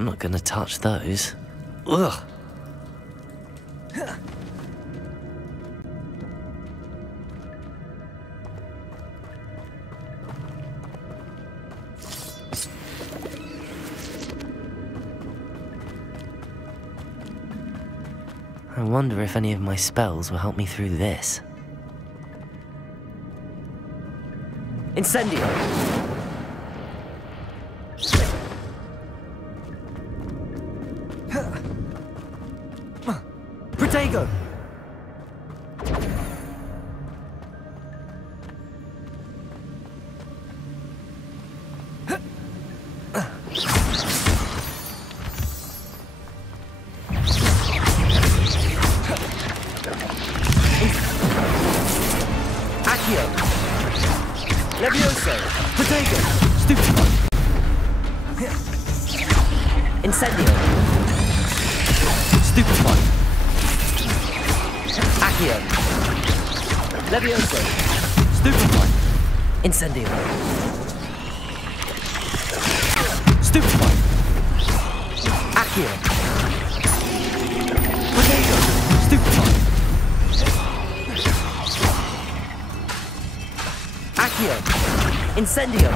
I'm not gonna touch those. Ugh! I wonder if any of my spells will help me through this. Incendio! Protego! Levioso! Protego! Stupefy! Incendio! Stupefy! Accio! Levioso! Stupefy! Incendio! Stupefy! Accio! Protego! Stupefy! Accio! Incendio!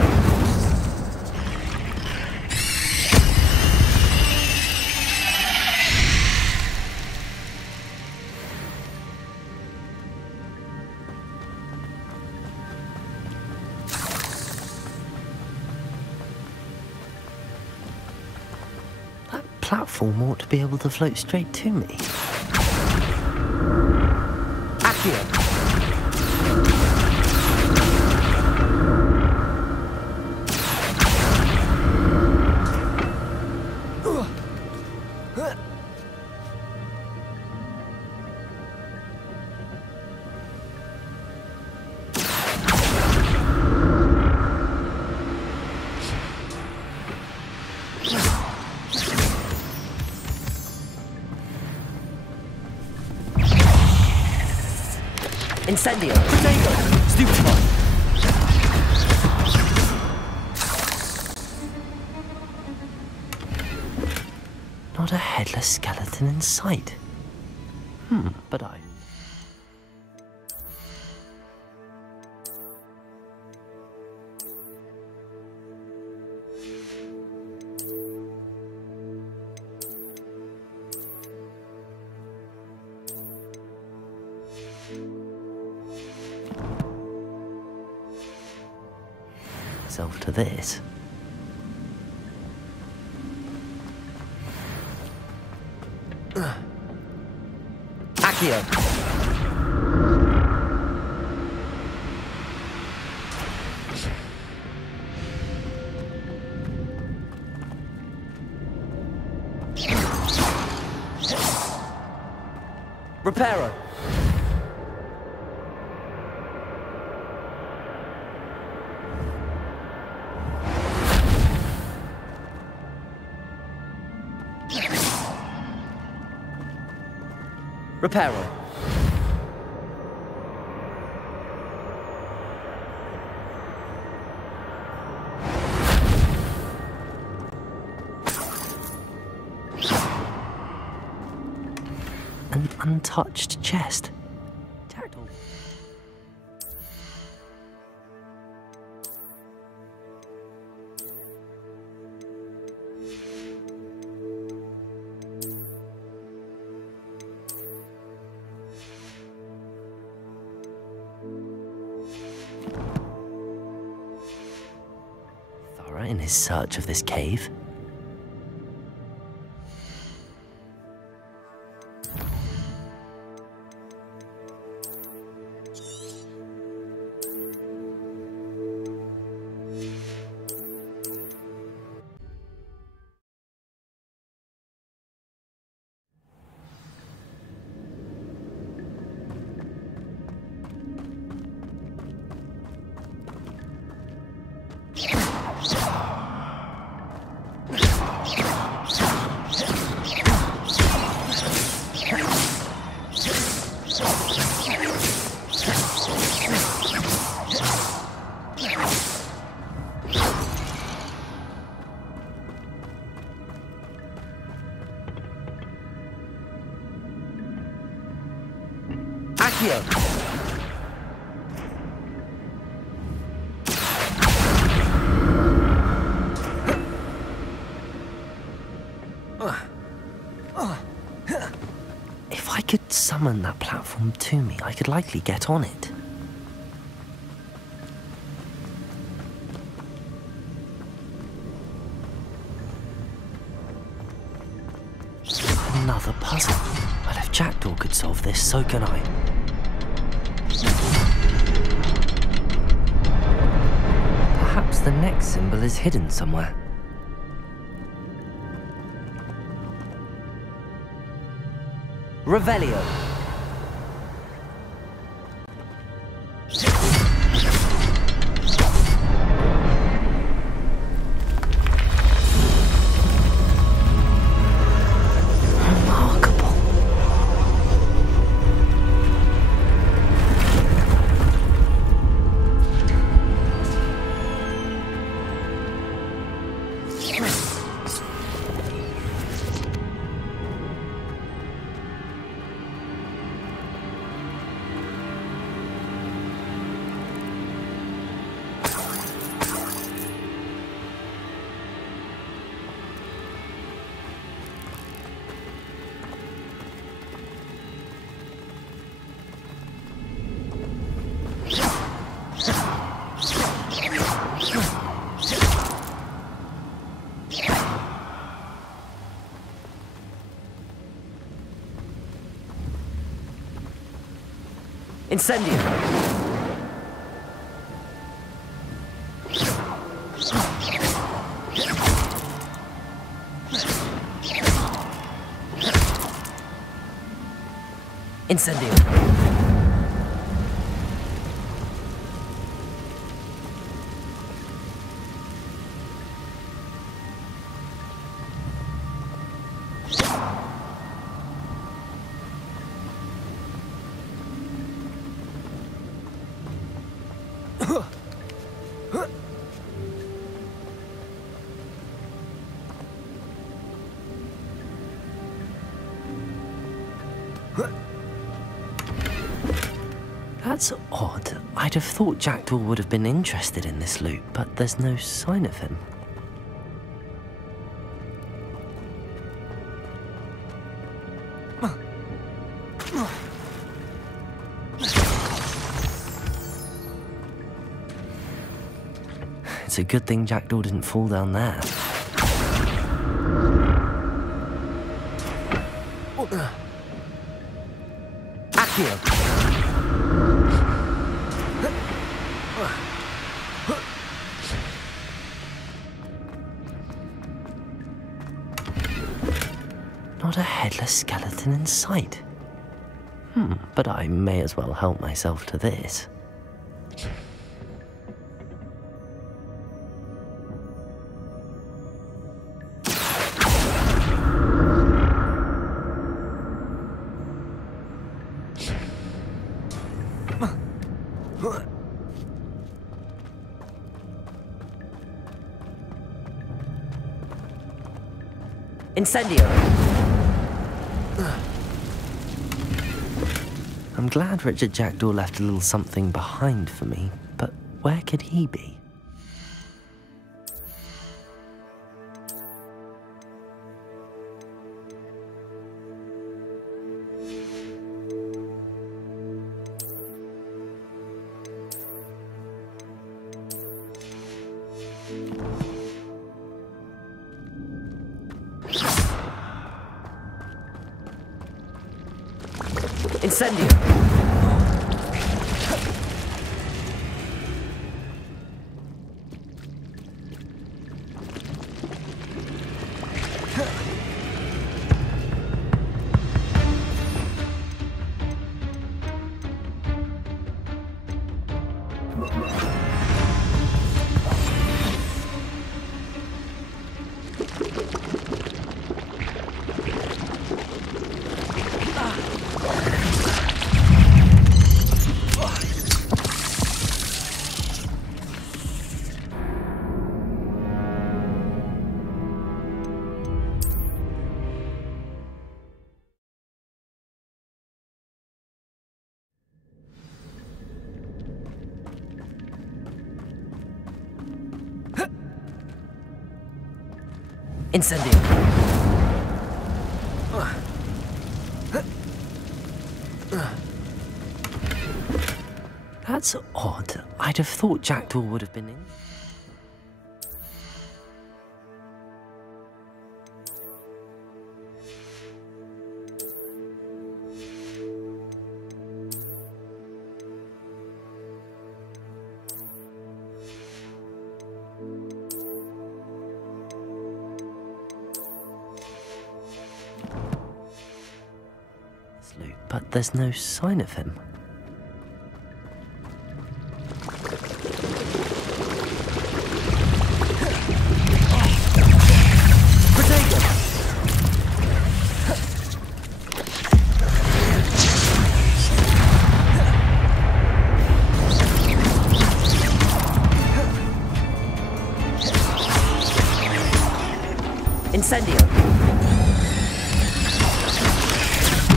That platform ought to be able to float straight to me. Accio! Incendio! Protego! Stupefy! Not a headless skeleton in sight. But I... myself to this. Accio! Reparo! Reparo! An untouched chest. Tactile. Thorough in his search of this cave. Accio. If I could summon that platform to me, I could likely get on it. Another puzzle. Well, if Jackdaw could solve this, so can I. Perhaps the next symbol is hidden somewhere. Revelio. Remarkable. Incendio. Incendio. That's odd. I'd have thought Jackdaw would have been interested in this loot, but there's no sign of him. It's a good thing Jackdaw didn't fall down there. Accio. Not a headless skeleton in sight. But I may as well help myself to this. Incendio. I'm glad Richard Jackdaw left a little something behind for me, but where could he be? Incendio. Incendio. That's odd. I'd have thought Jackdaw would have been in. But there's no sign of him. Incendio.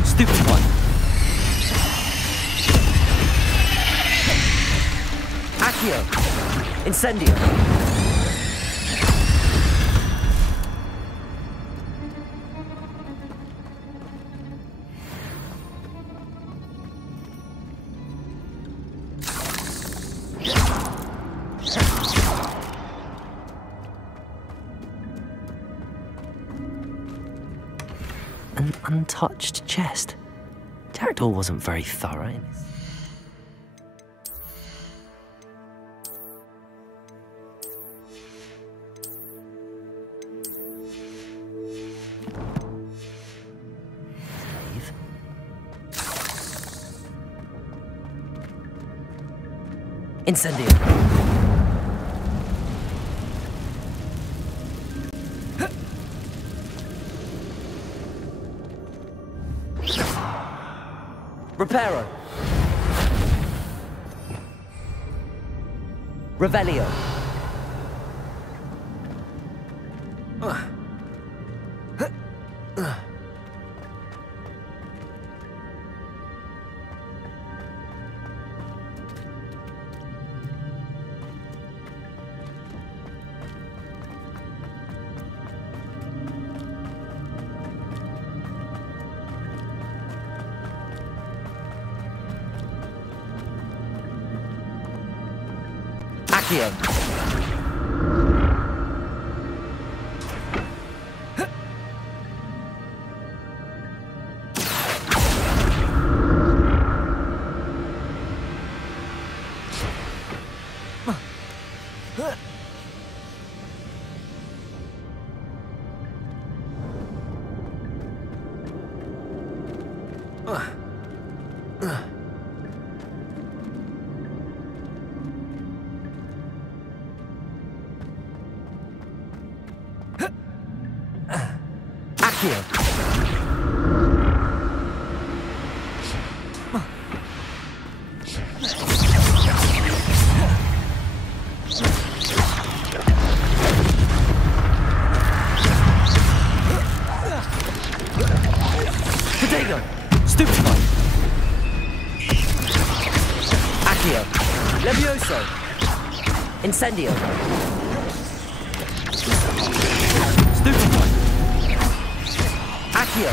Stupid one. Accio. Incendio. An untouched chest. Jackdaw wasn't very thorough in his... Incendio. Reparo. Revelio. Accio. Accio. Potato. Stupid one. Accio. Levioso. Incendio. Stupid one. Accio.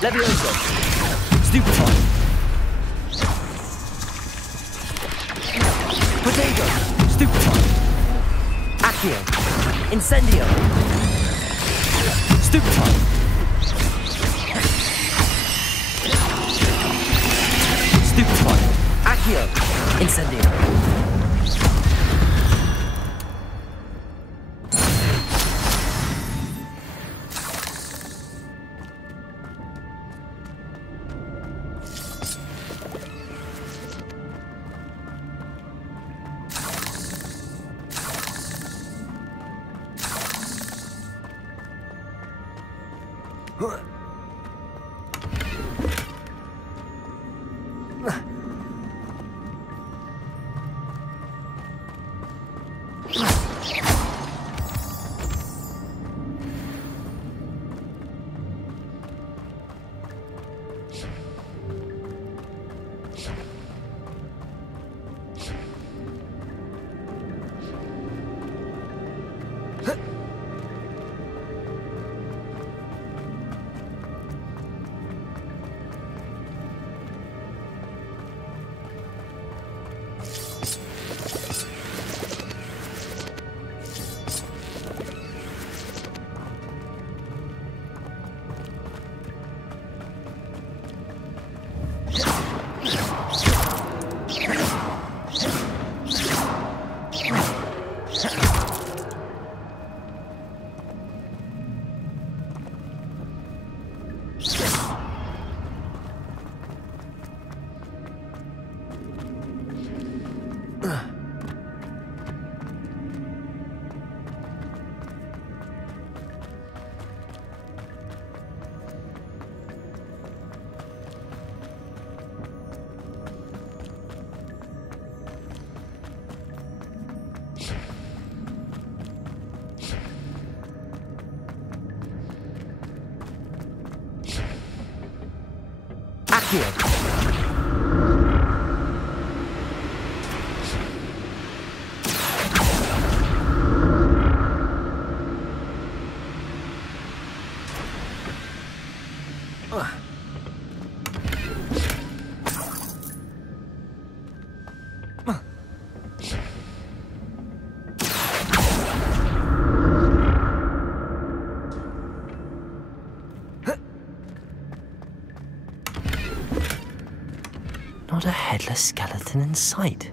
Levioso. Stupefy. Potato. Stupefy. Accio. Incendio. Stupefy. Stupefy. Accio. Incendio. Accio. Not a headless skeleton in sight.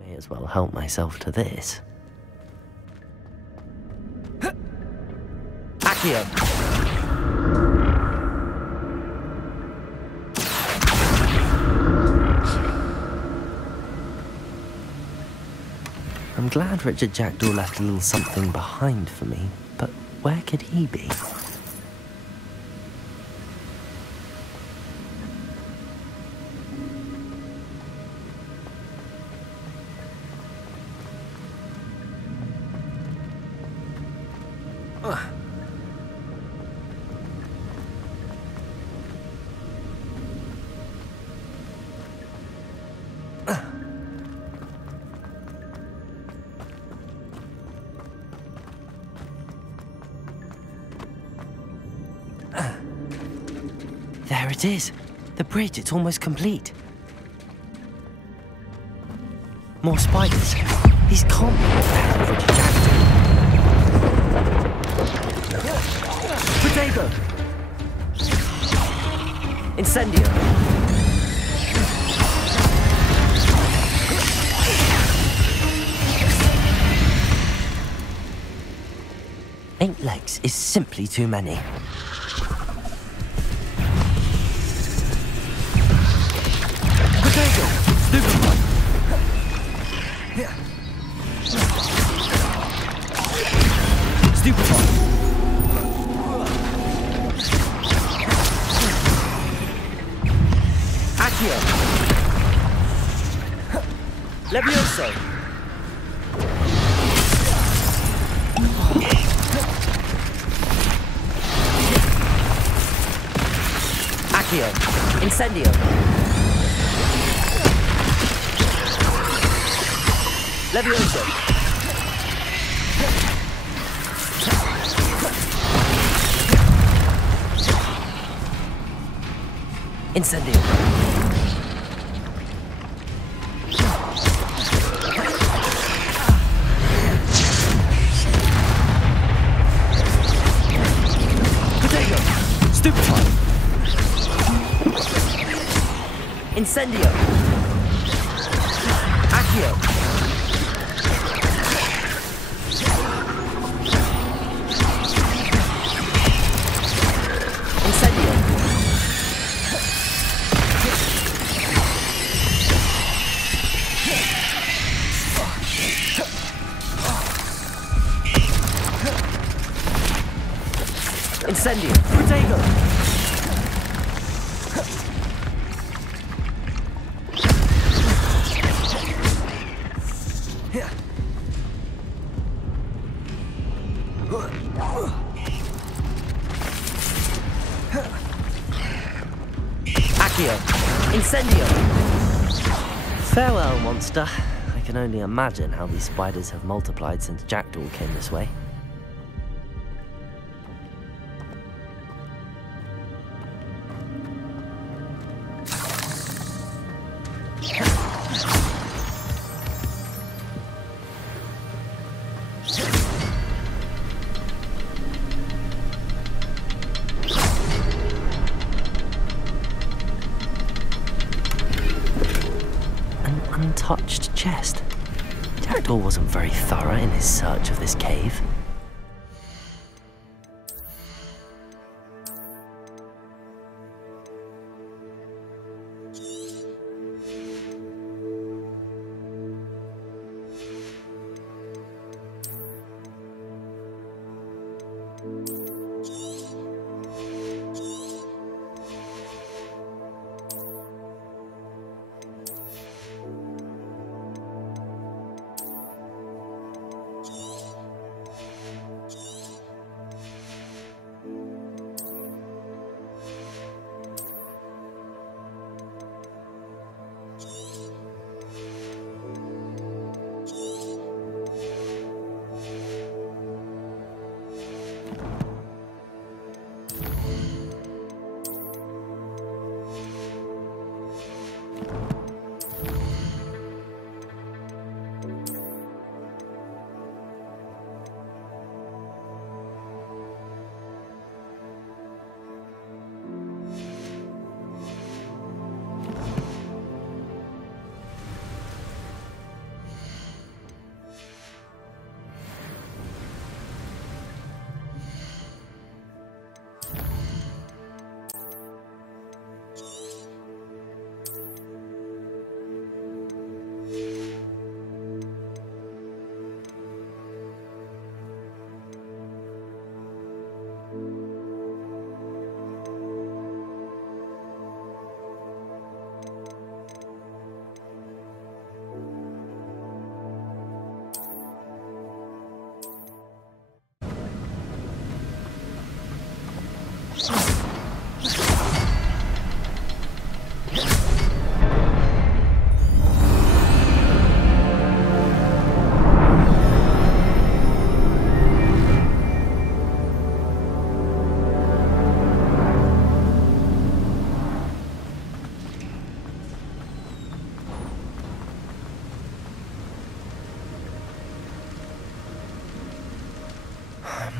May as well help myself to this. Accio. I'm glad Richard Jackdaw left a little something behind for me, but where could he be? There it is. The bridge, it's almost complete. More spiders. These can't be the path of Richard Jackdaw. Potato. Incendio. Eight legs is simply too many. Potato. Stupefy. Stupefy. Accio. Levioso. Accio. Incendio. Levioso. Incendio. Potato. Stupefy. Incendio. Accio. Incendio. Incendio. Potato. Accio. Incendio. Farewell, monster. I can only imagine how these spiders have multiplied since Jackdaw came this way. Untouched chest. Jackdaw wasn't very thorough in his search of this cave.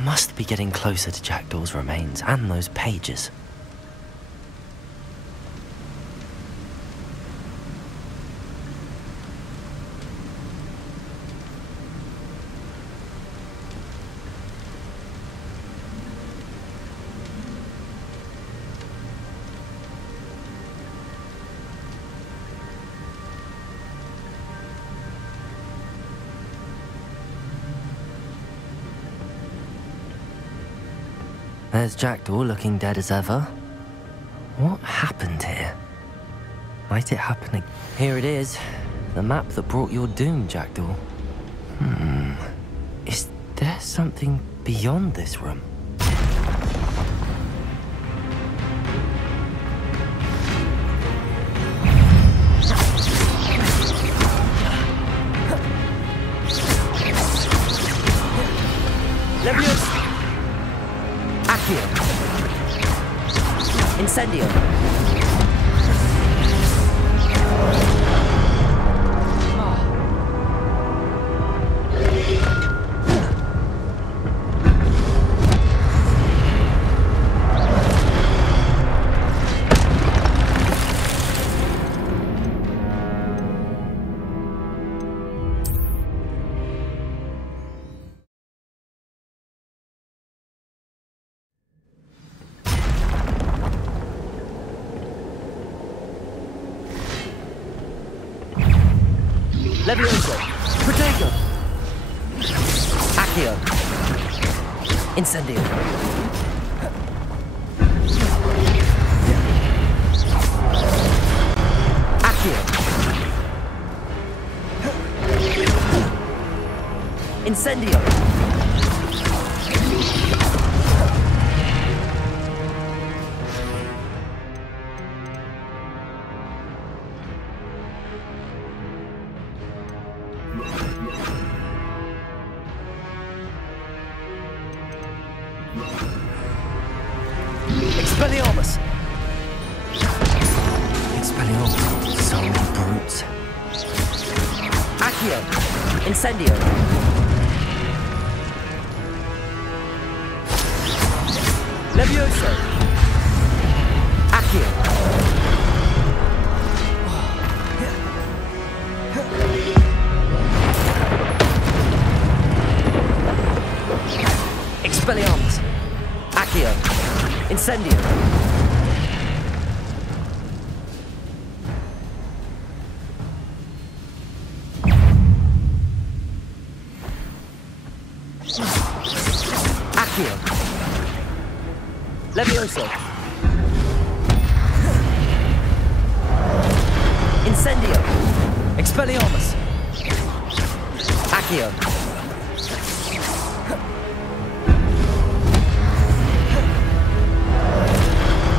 Must be getting closer to Jackdaw's remains and those pages. There's Jackdaw looking dead as ever. What happened here? Might it happen again? Here it is. The map that brought your doom, Jackdaw. Is there something beyond this room? Leviosa! Accio! Incendio! Leviosa! Protego! Accio! Incendio! Accio! Incendio! Expelliarmus! Expelliarmus, so many brutes. Accio! Incendio! Levioso! Accio! Expelliarmus! Accio! Incendio! Accio! Levioso! Incendio! Expelliarmus! Accio!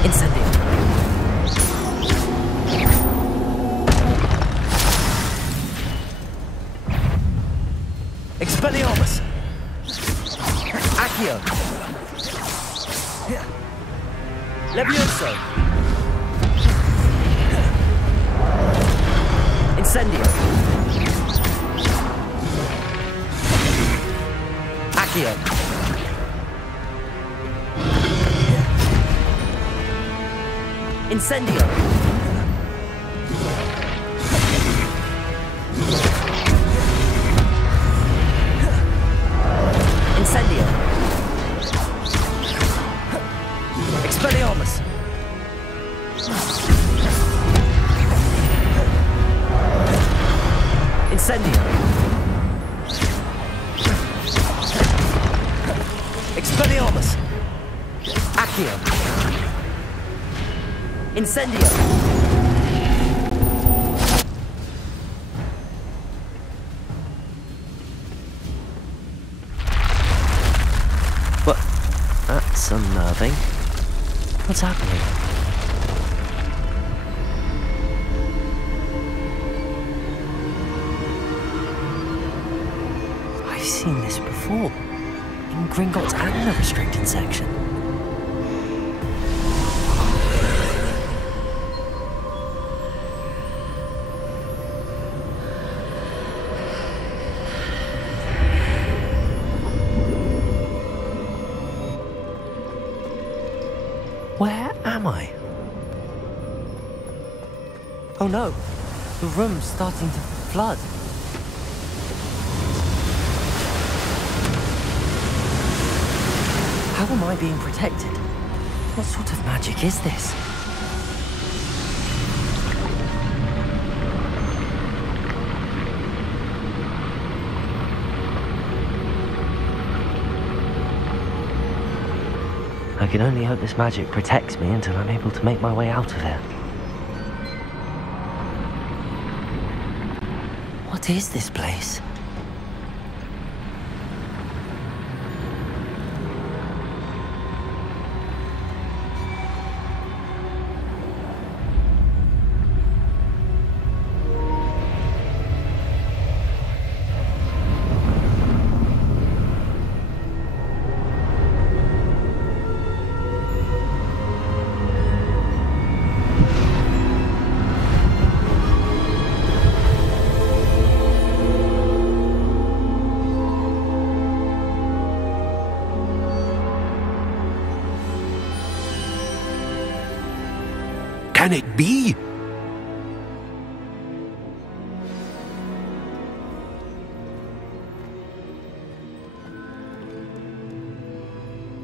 Incendio! Expelliarmus! Accio! Levioso! Incendio! Accio! Incendio! Incendio! Expelliarmus! Incendio! Expelliarmus! Accio! Incendio! But that's unnerving. What's happening? I've seen this before. In Gringotts and the restricted section. am I? Oh no, the room's starting to flood. How am I being protected? What sort of magic is this? I can only hope this magic protects me until I'm able to make my way out of here. What is this place? Can it be?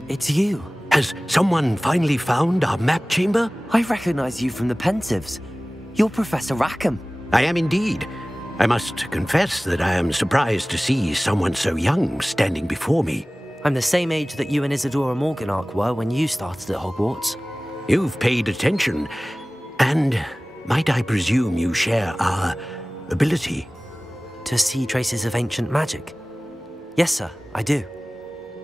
It's you. Has someone finally found our map chamber? I recognize you from the Pensieves. You're Professor Rackham. I am indeed. I must confess that I am surprised to see someone so young standing before me. I'm the same age that you and Isadora Morganach were when you started at Hogwarts. You've paid attention, and might I presume you share our ability? To see traces of ancient magic? Yes, sir, I do.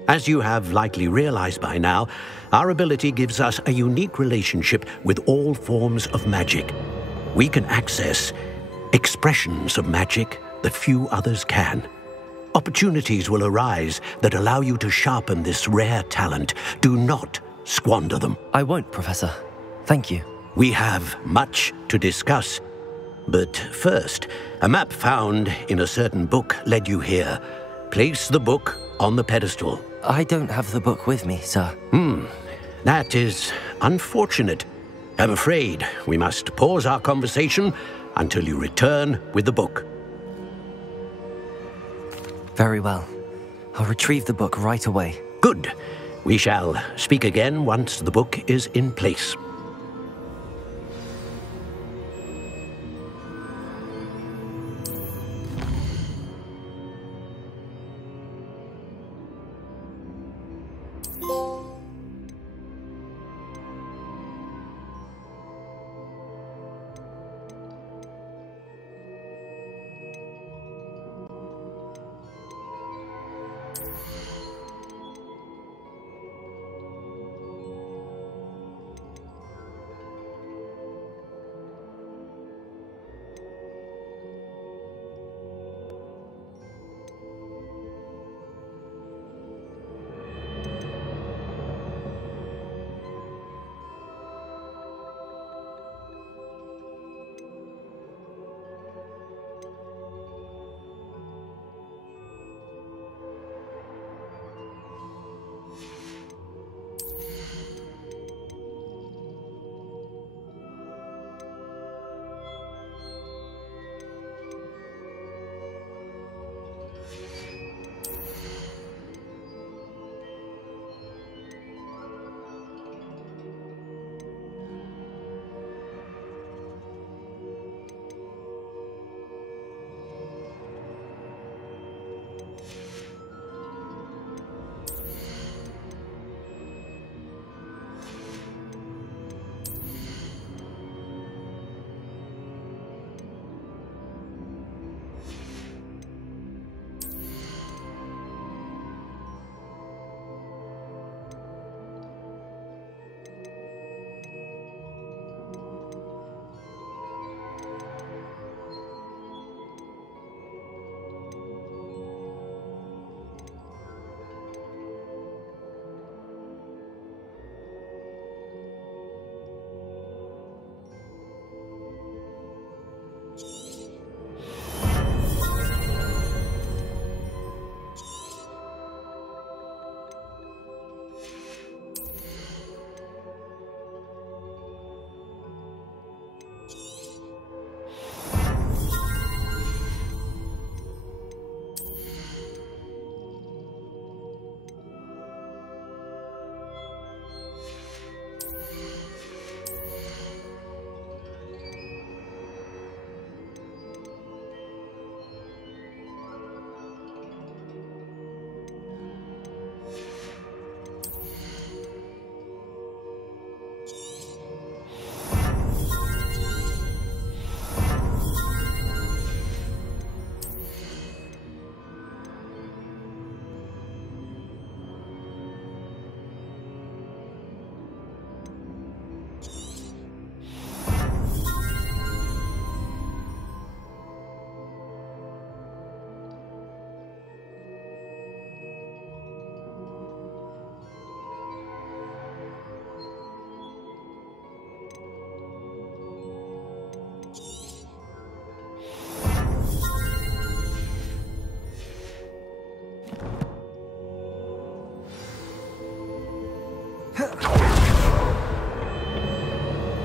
As you have likely realized by now, our ability gives us a unique relationship with all forms of magic. We can access expressions of magic that few others can. Opportunities will arise that allow you to sharpen this rare talent. Do not squander them. I won't, Professor. Thank you. We have much to discuss. But first, a map found in a certain book led you here. Place the book on the pedestal. I don't have the book with me, sir. That is unfortunate. I'm afraid we must pause our conversation until you return with the book. Very well. I'll retrieve the book right away. Good. We shall speak again once the book is in place.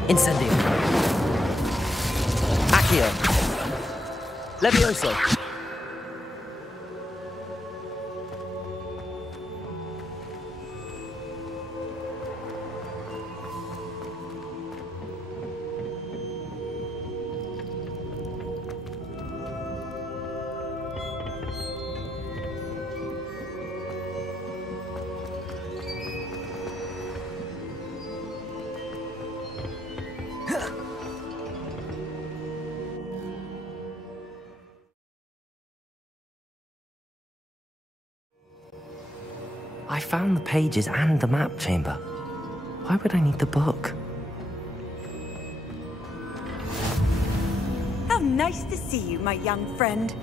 Incendio. Accio. Levioso. I found the pages and the map chamber. Why would I need the book? How nice to see you, my young friend.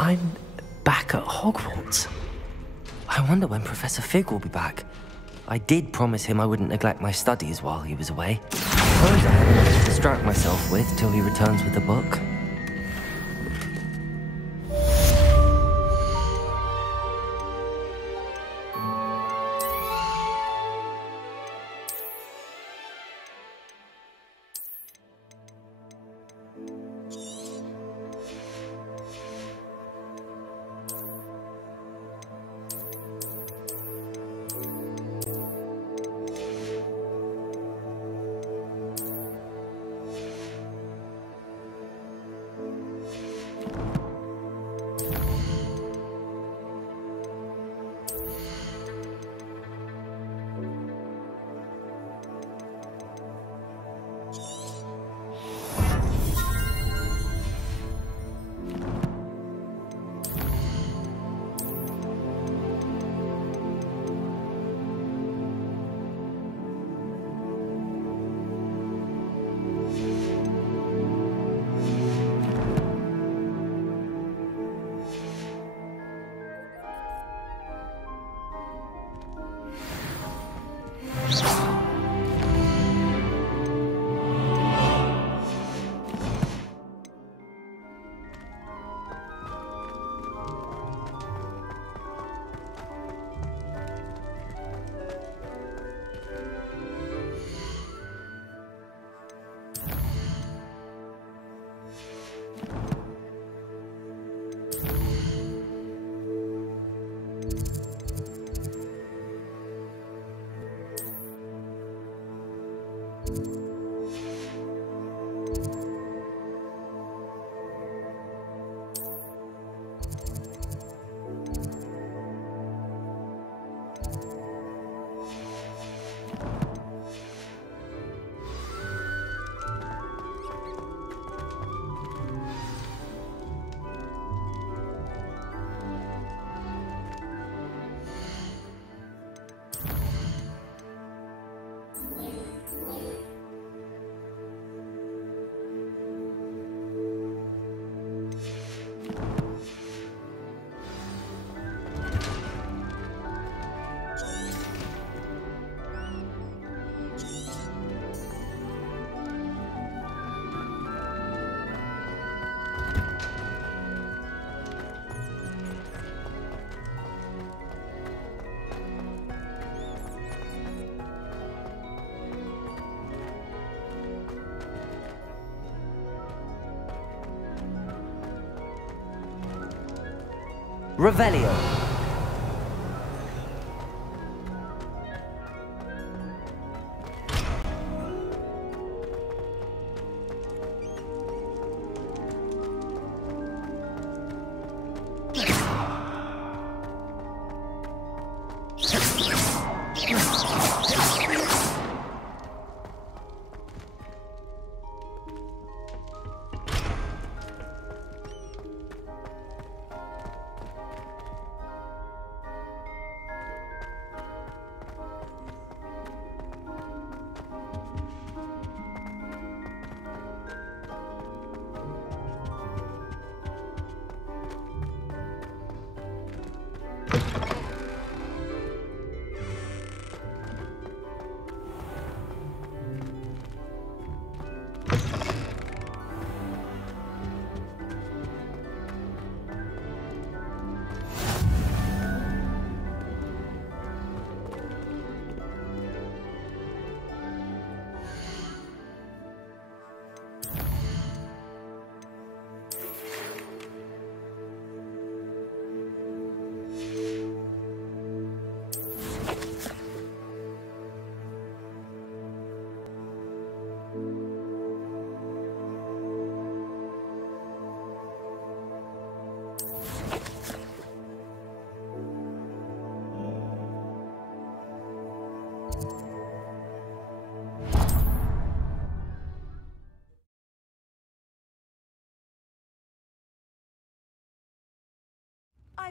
I'm back at Hogwarts. I wonder when Professor Fig will be back. I did promise him I wouldn't neglect my studies while he was away. Suppose I have enough to distract myself with till he returns with the book. Revelio.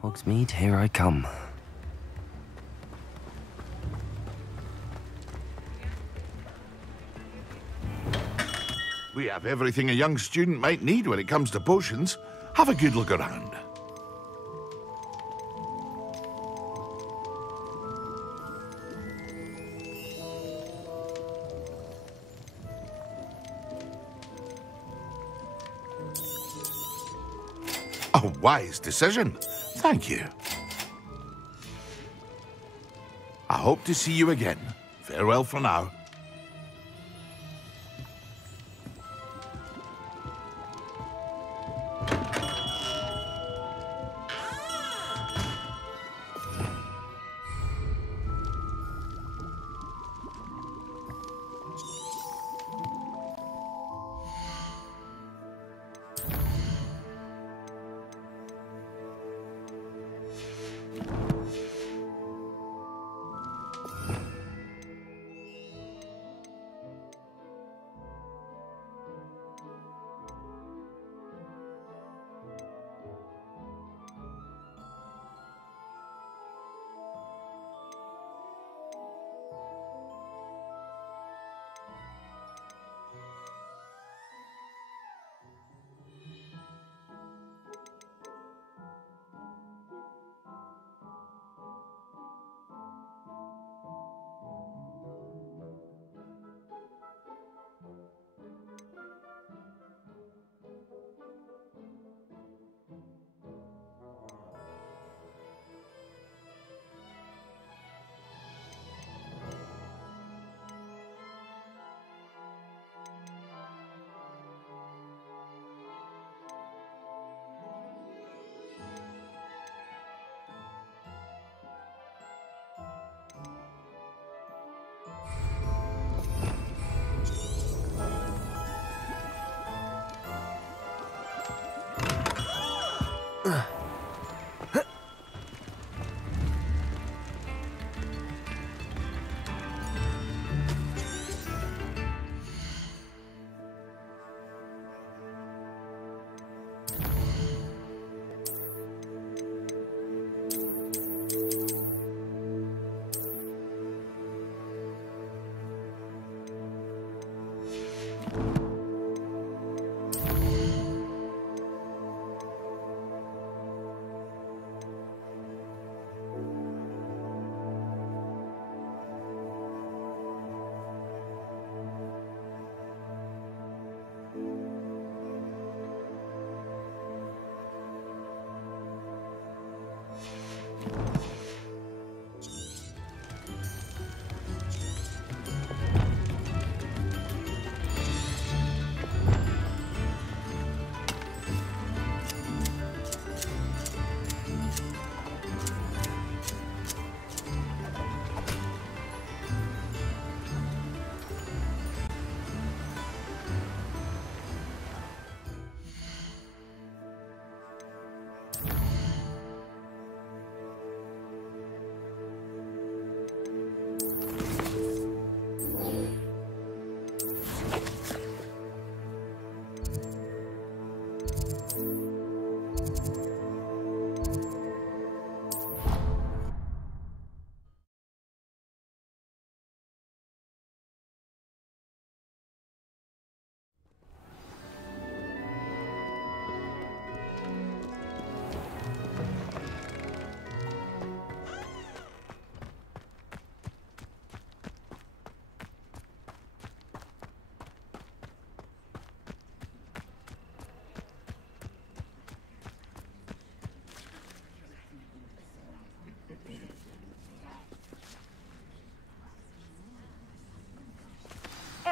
Hogsmeade, here I come. We have everything a young student might need when it comes to potions. Have a good look around. A wise decision. Thank you. I hope to see you again. Farewell for now.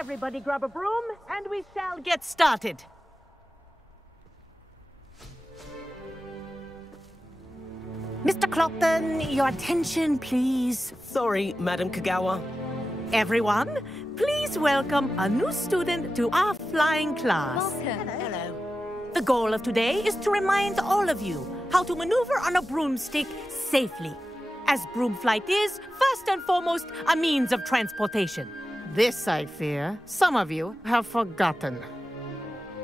Everybody grab a broom, and we shall get started. Mr. Clopton, your attention, please. Sorry, Madam Kagawa. Everyone, please welcome a new student to our flying class. Welcome. Hello. The goal of today is to remind all of you how to maneuver on a broomstick safely, as broom flight is, first and foremost, a means of transportation. This, I fear, some of you have forgotten.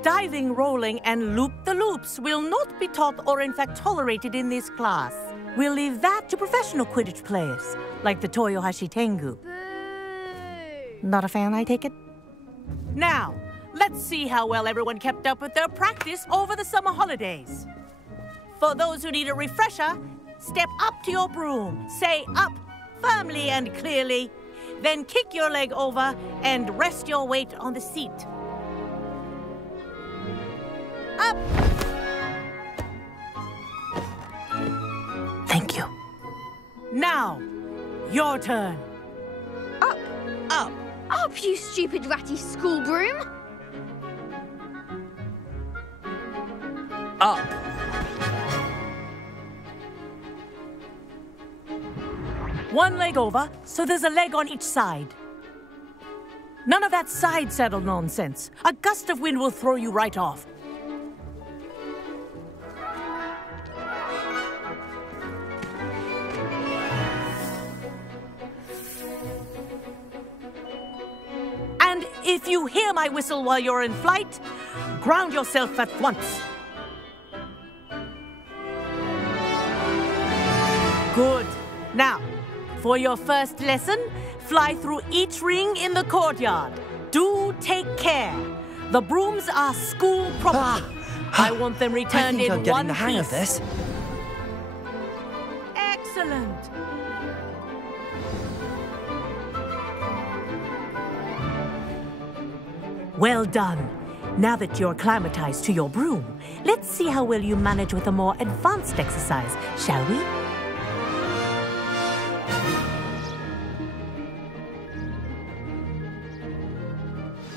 Diving, rolling, and loop-the-loops will not be taught or in fact tolerated in this class. We'll leave that to professional Quidditch players, like the Toyohashi Tengu. Not a fan, I take it? Now, let's see how well everyone kept up with their practice over the summer holidays. For those who need a refresher, step up to your broom, say up firmly and clearly, then kick your leg over and rest your weight on the seat. Up! Thank you. Now, your turn. Up, Up. up, you stupid ratty school broom. Up. One leg over, so there's a leg on each side. None of that side saddle nonsense. A gust of wind will throw you right off. And if you hear my whistle while you're in flight, ground yourself at once. Good. Now, for your first lesson, fly through each ring in the courtyard. Do take care. The brooms are school property. I want them returned in one piece. I think I'm getting the hang of this. Excellent. Well done. Now that you're acclimatized to your broom, let's see how well you manage with a more advanced exercise, shall we?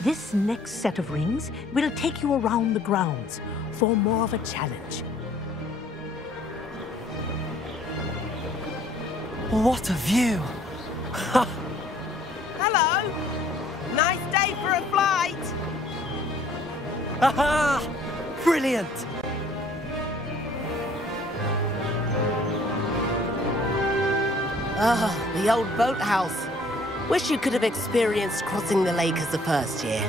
This next set of rings will take you around the grounds for more of a challenge. What a view! Hello. Nice day for a flight. Aha! Brilliant! Ah, the old boathouse. Wish you could have experienced crossing the lake as a first year.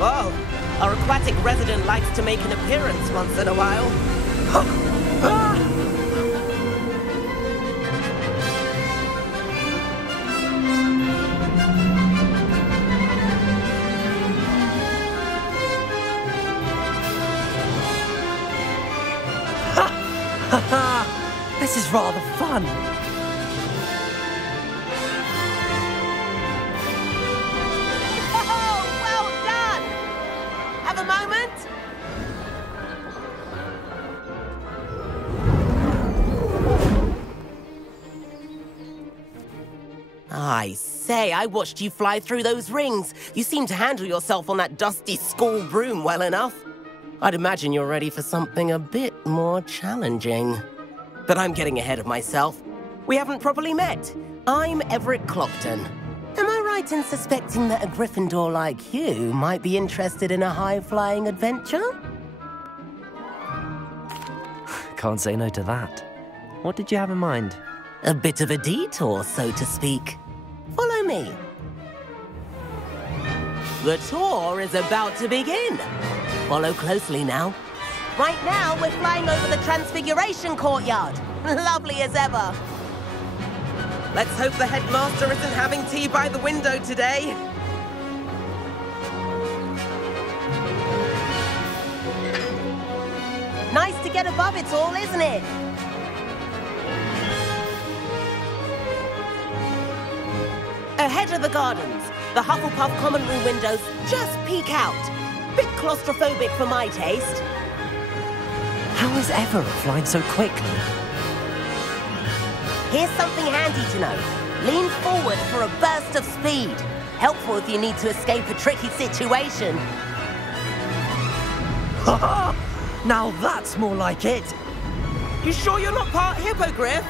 Whoa, our aquatic resident likes to make an appearance once in a while. This is rather fun. Oh, well done! Have a moment? I say, I watched you fly through those rings. You seem to handle yourself on that dusty school broom well enough. I'd imagine you're ready for something a bit more challenging. But I'm getting ahead of myself. We haven't properly met. I'm Everett Clopton. Am I right in suspecting that a Gryffindor like you might be interested in a high-flying adventure? Can't say no to that. What did you have in mind? A bit of a detour, so to speak. Follow me. The tour is about to begin. Follow closely now. Right now, we're flying over the Transfiguration Courtyard. Lovely as ever. Let's hope the headmaster isn't having tea by the window today. Nice to get above it all, isn't it? Ahead of the gardens, the Hufflepuff common room windows just peek out. Bit claustrophobic for my taste. How is Everett flying so quickly? Here's something handy to know. Lean forward for a burst of speed. Helpful if you need to escape a tricky situation. Now that's more like it. You sure you're not part hippogriff?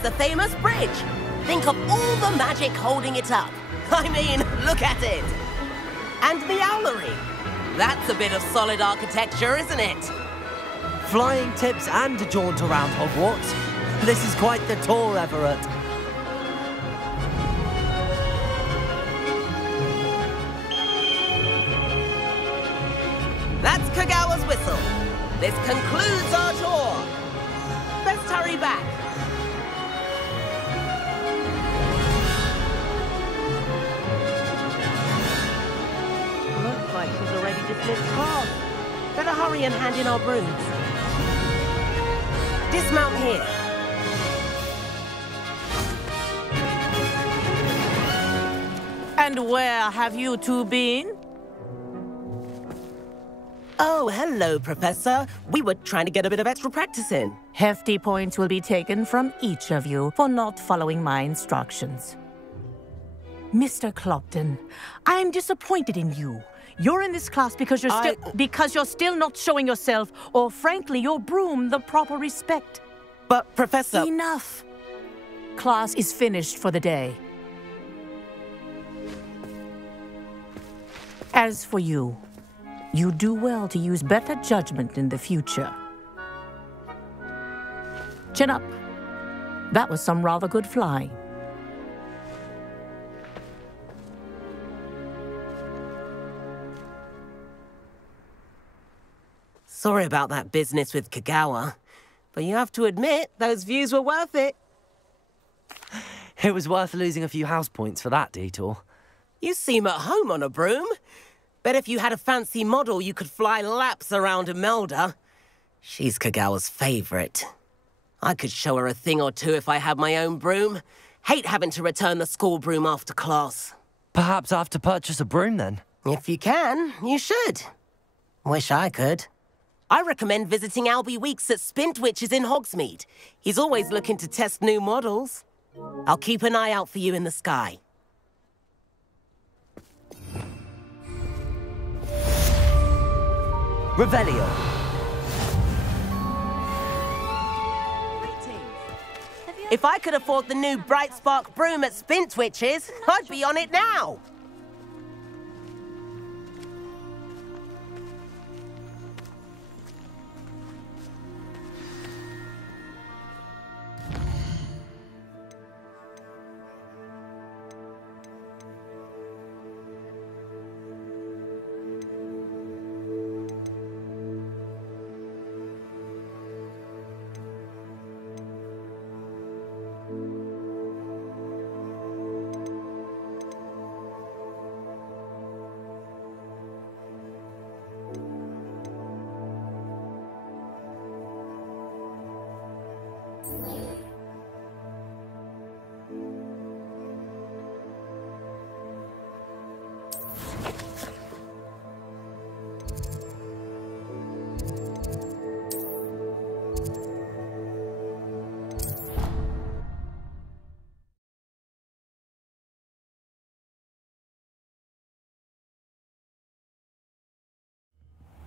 That's the famous bridge. Think of all the magic holding it up. I mean, look at it. And the owlery. That's a bit of solid architecture, isn't it? Flying tips and a jaunt around Hogwarts. This is quite the tour, Everett. That's Kagawa's whistle. This concludes our tour. Let's hurry back. Looks like she's already dismissed class. Better hurry and hand in our brooms. Dismount here. And where have you two been? Oh, hello, Professor. We were trying to get a bit of extra practice in. Hefty points will be taken from each of you for not following my instructions. Mr. Clopton, I'm disappointed in you. You're in this class because you're still not showing yourself, or frankly, your broom the proper respect. But, Professor... Enough. Class is finished for the day. As for you, you do well to use better judgment in the future. Chin up. That was some rather good flying. Sorry about that business with Kagawa, but you have to admit, those views were worth it. It was worth losing a few house points for that detour. You seem at home on a broom. Bet if you had a fancy model, you could fly laps around Imelda. She's Kagawa's favorite. I could show her a thing or two if I had my own broom. Hate having to return the school broom after class. Perhaps I have to purchase a broom then. If you can, you should. Wish I could. I recommend visiting Albie Weeks at Spintwitches in Hogsmeade. He's always looking to test new models. I'll keep an eye out for you in the sky. Revelio. If I could afford the new Bright Spark broom at Spintwitches, I'd be on it now.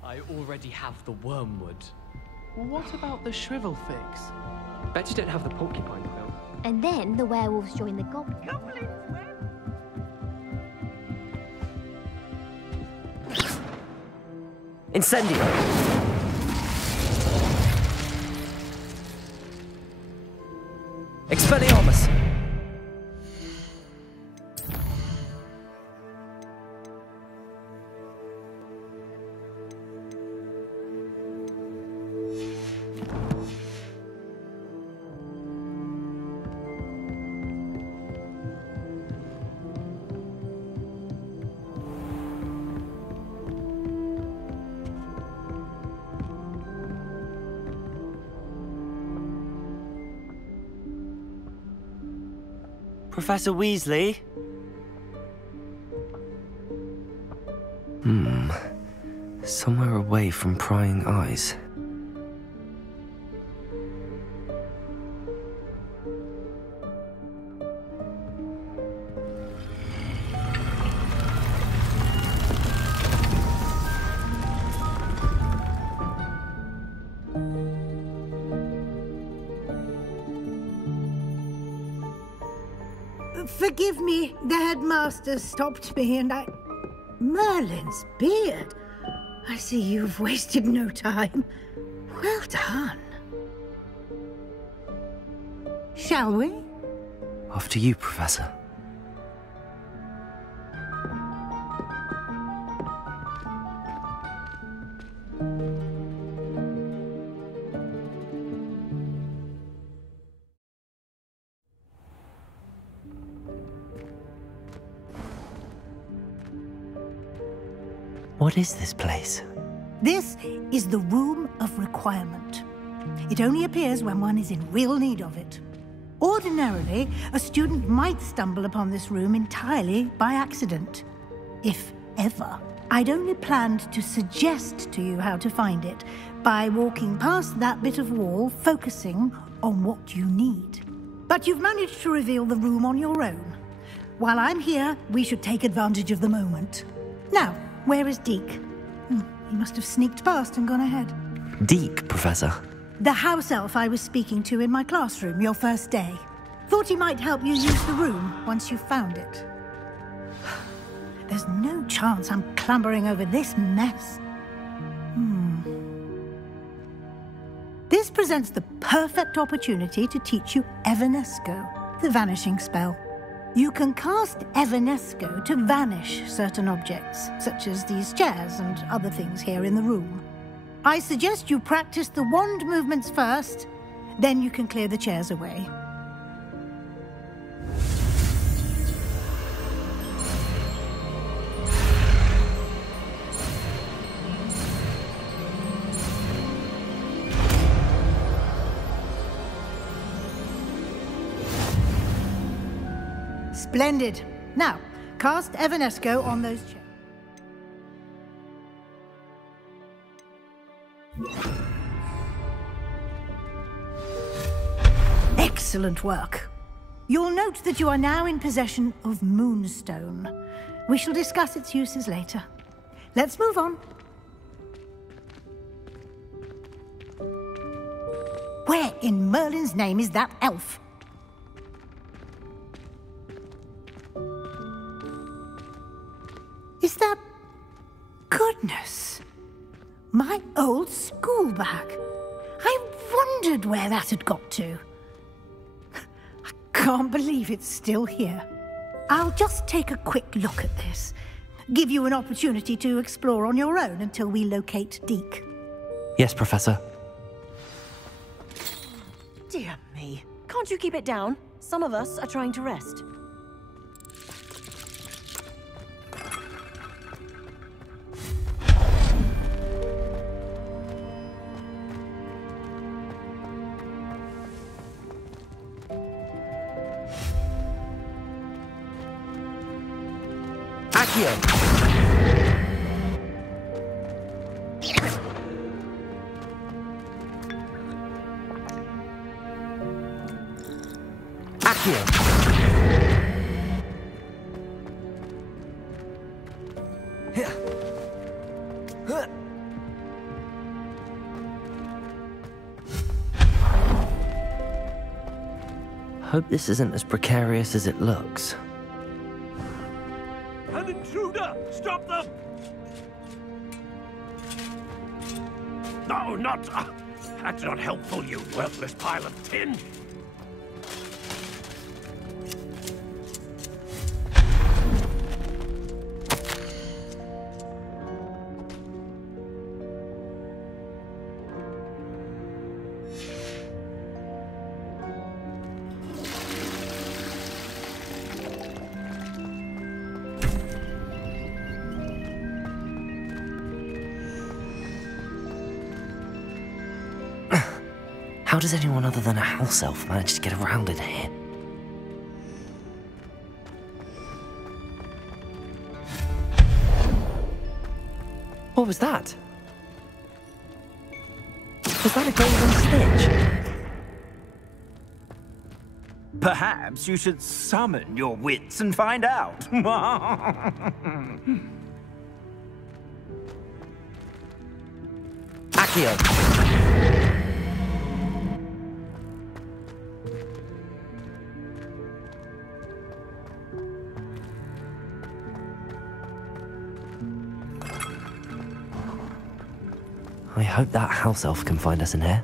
I already have the wormwood. Well, what about the shrivel fix? Bet you don't have the porcupine quill. And then the werewolves join the goblins. Incendio. Expelliarmus. Professor Weasley? Somewhere away from prying eyes. Forgive me, the headmaster stopped me and I... Merlin's beard. I see you've wasted no time. Well done. Shall we? After you, Professor. What is this place? This is the Room of Requirement. It only appears when one is in real need of it. Ordinarily, a student might stumble upon this room entirely by accident. If ever. I'd only planned to suggest to you how to find it by walking past that bit of wall, focusing on what you need. But you've managed to reveal the room on your own. While I'm here, we should take advantage of the moment. Now, where is Deke? He must have sneaked past and gone ahead. Deke, Professor. The house elf I was speaking to in my classroom your first day. Thought he might help you use the room once you found it. There's no chance I'm clambering over this mess. This presents the perfect opportunity to teach you Evanesco, the vanishing spell. You can cast Evanesco to vanish certain objects, such as these chairs and other things here in the room. I suggest you practice the wand movements first, then you can clear the chairs away. Splendid. Now, cast Evanesco on those chairs. Excellent work. You'll note that you are now in possession of Moonstone. We shall discuss its uses later. Let's move on. Where in Merlin's name is that elf? Is that... Goodness! My old school bag. I wondered where that had got to. I can't believe it's still here. I'll just take a quick look at this. Give you an opportunity to explore on your own until we locate Deke. Yes, Professor. Dear me. Can't you keep it down? Some of us are trying to rest. Hope this isn't as precarious as it looks. An intruder! Stop them! No, not... that's not helpful, you worthless pile of tin! How does anyone other than a house elf manage to get around in here? What was that? Was that a golden snitch? Perhaps you should summon your wits and find out. Accio! I hope that house elf can find us in here.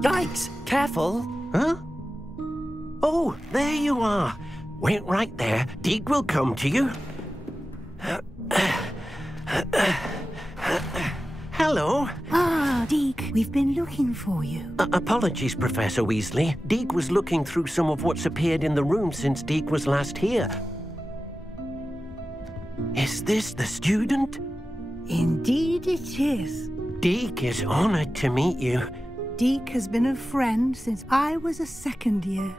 Yikes! Careful! Huh? Oh, there you are. Wait right there. Deke will come to you. Hello. Ah, Deke, we've been looking for you. Apologies, Professor Weasley. Deke was looking through some of what's appeared in the room since Deke was last here. Is this the student? Indeed it is. Deke is honored to meet you. Deke has been a friend since I was a second year.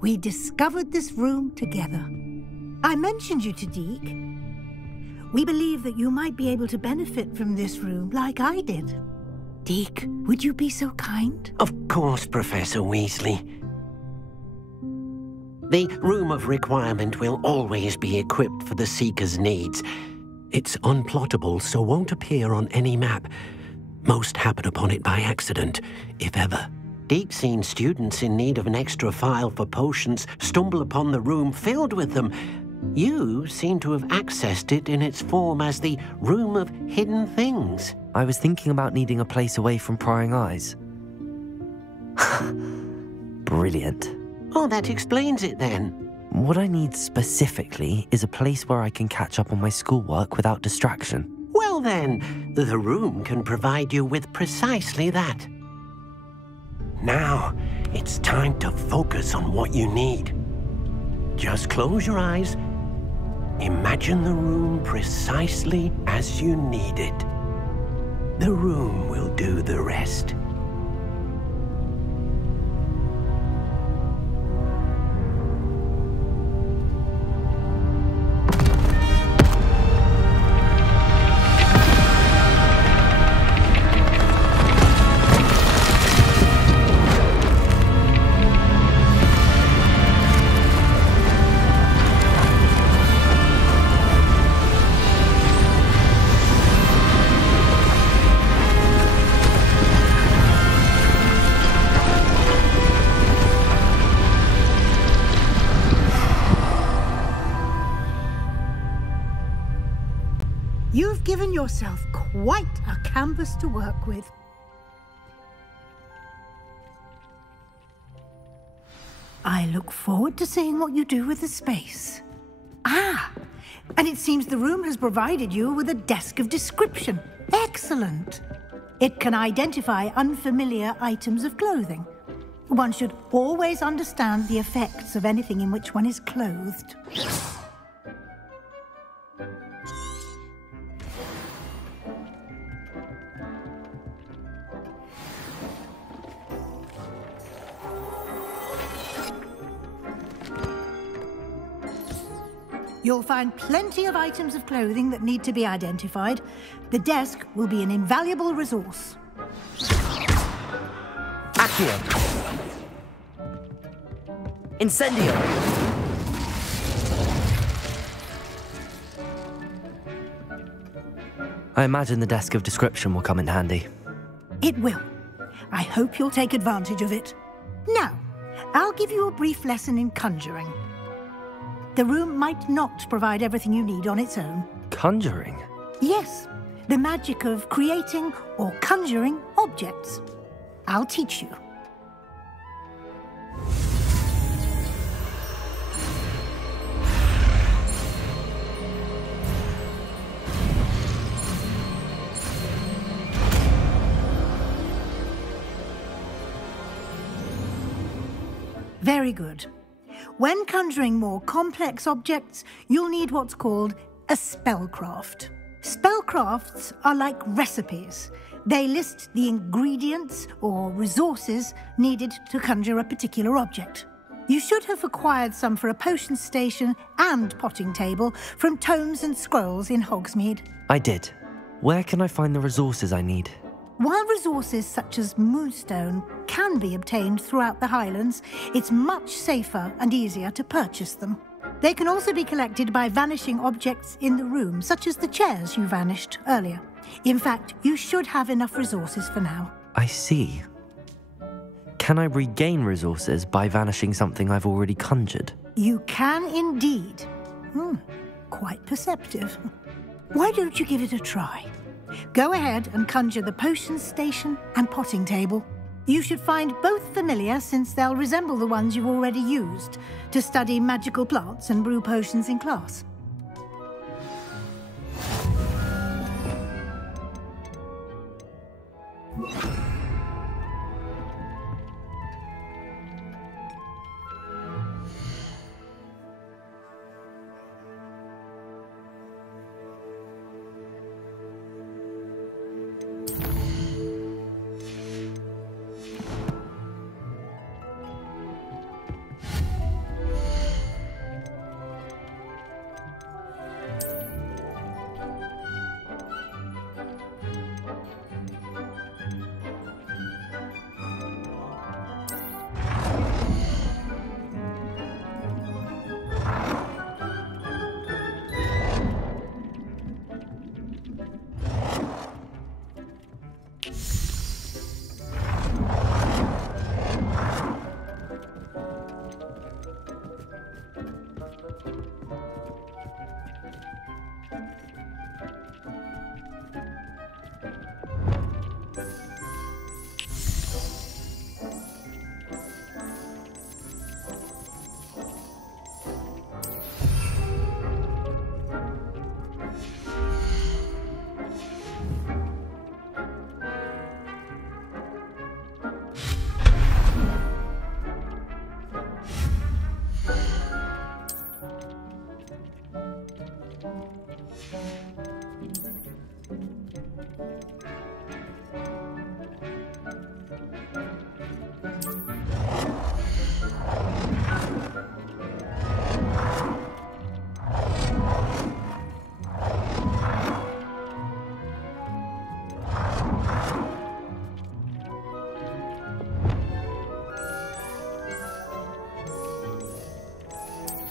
We discovered this room together. I mentioned you to Deke. We believe that you might be able to benefit from this room like I did. Deke, would you be so kind? Of course, Professor Weasley. The Room of Requirement will always be equipped for the Seeker's needs. It's unplottable, so won't appear on any map. Most happen upon it by accident, if ever. Deke's seen students in need of an extra file for potions stumble upon the room filled with them. You seem to have accessed it in its form as the Room of Hidden Things. I was thinking about needing a place away from prying eyes. Brilliant. Oh, that explains it then. What I need specifically is a place where I can catch up on my schoolwork without distraction. Well then, the room can provide you with precisely that. Now, it's time to focus on what you need. Just close your eyes. Imagine the room precisely as you need it. The room will do the rest. You've given yourself quite a canvas to work with. I look forward to seeing what you do with the space. Ah, and it seems the room has provided you with a desk of description. Excellent. It can identify unfamiliar items of clothing. One should always understand the effects of anything in which one is clothed. You'll find plenty of items of clothing that need to be identified. The desk will be an invaluable resource. Accio. Incendio. I imagine the desk of description will come in handy. It will. I hope you'll take advantage of it. Now, I'll give you a brief lesson in conjuring. The room might not provide everything you need on its own. Conjuring? Yes, the magic of creating or conjuring objects. I'll teach you. Very good. When conjuring more complex objects, you'll need what's called a spellcraft. Spellcrafts are like recipes. They list the ingredients or resources needed to conjure a particular object. You should have acquired some for a potion station and potting table from tomes and scrolls in Hogsmeade. I did. Where can I find the resources I need? While resources such as moonstone can be obtained throughout the Highlands, it's much safer and easier to purchase them. They can also be collected by vanishing objects in the room, such as the chairs you vanished earlier. In fact, you should have enough resources for now. I see. Can I regain resources by vanishing something I've already conjured? You can indeed. Quite perceptive. Why don't you give it a try? Go ahead and conjure the potion station and potting table. You should find both familiar, since they'll resemble the ones you've already used to study magical plants and brew potions in class.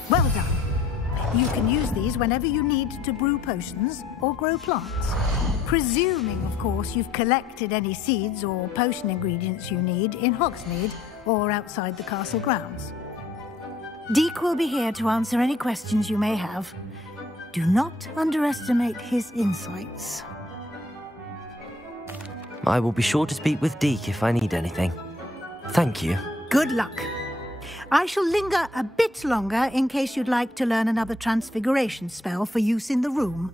Well done. You can use these whenever you need to brew potions or grow plants. Presuming, of course, you've collected any seeds or potion ingredients you need in Hogsmeade or outside the castle grounds. Deek will be here to answer any questions you may have. Do not underestimate his insights. I will be sure to speak with Deek if I need anything. Thank you. Good luck. I shall linger a bit longer in case you'd like to learn another transfiguration spell for use in the room.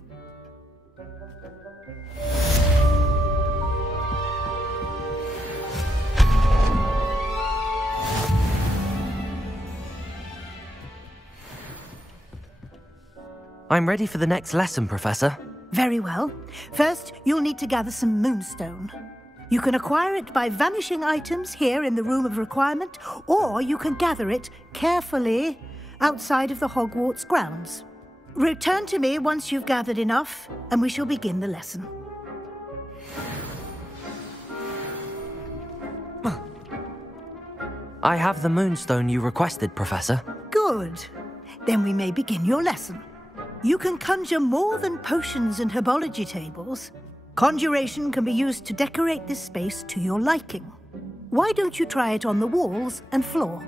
I'm ready for the next lesson, Professor. Very well. First, you'll need to gather some moonstone. You can acquire it by vanishing items here in the Room of Requirement, or you can gather it carefully outside of the Hogwarts grounds. Return to me once you've gathered enough, and we shall begin the lesson. I have the moonstone you requested, Professor. Good. Then we may begin your lesson. You can conjure more than potions and herbology tables. Conjuration can be used to decorate this space to your liking. Why don't you try it on the walls and floor?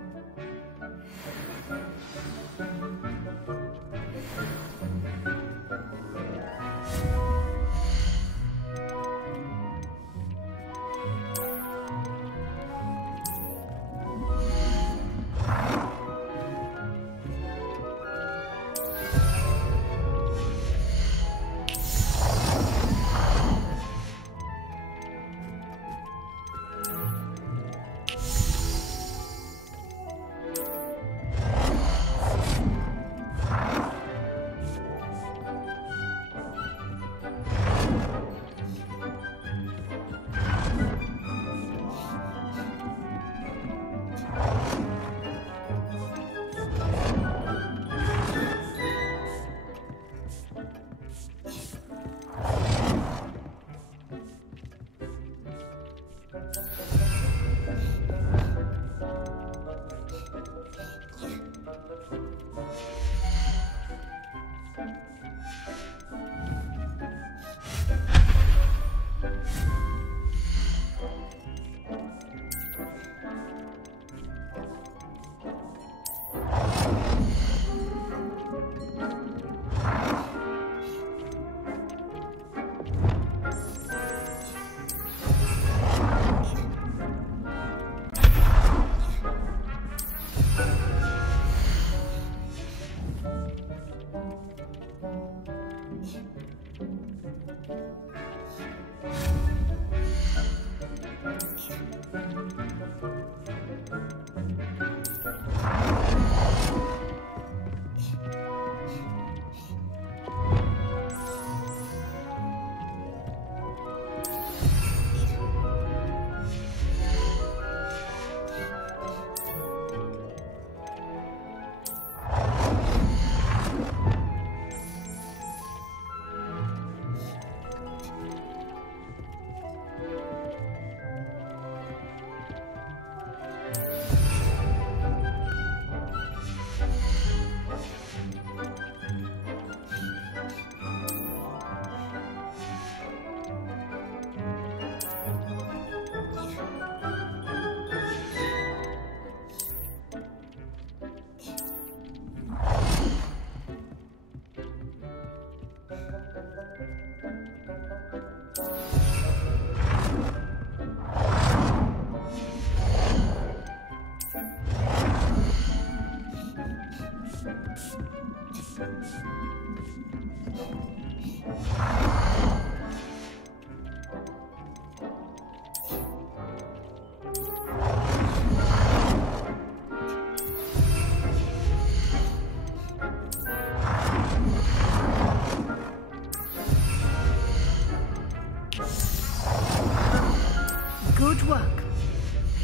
Good work.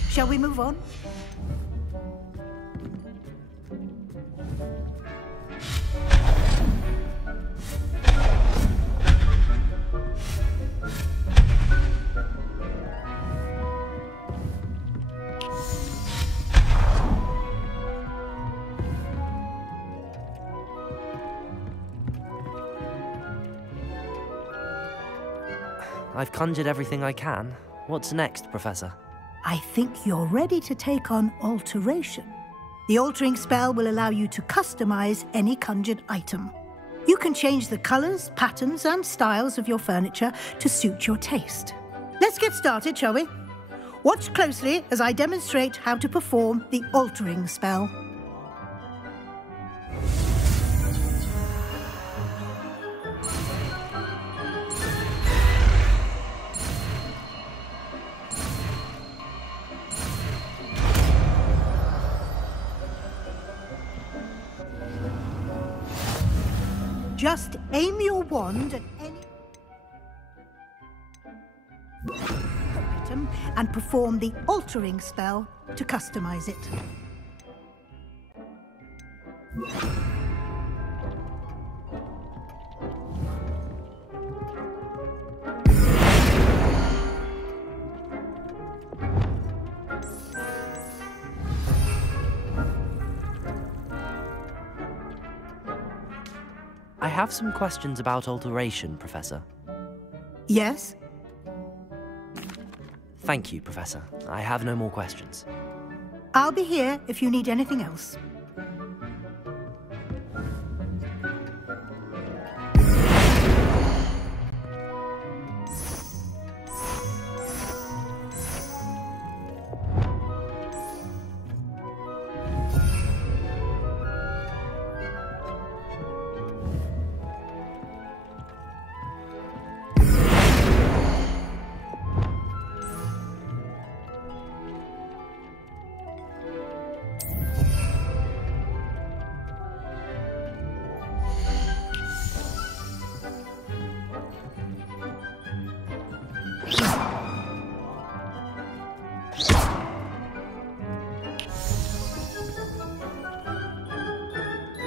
Shall we move on? I've conjured everything I can. What's next, Professor? I think you're ready to take on alteration. The altering spell will allow you to customize any conjured item. You can change the colors, patterns, and styles of your furniture to suit your taste. Let's get started, shall we? Watch closely as I demonstrate how to perform the altering spell. Just aim your wand at any item and perform the altering spell to customize it. I have some questions about alteration, Professor. Yes? Thank you, Professor. I have no more questions. I'll be here if you need anything else.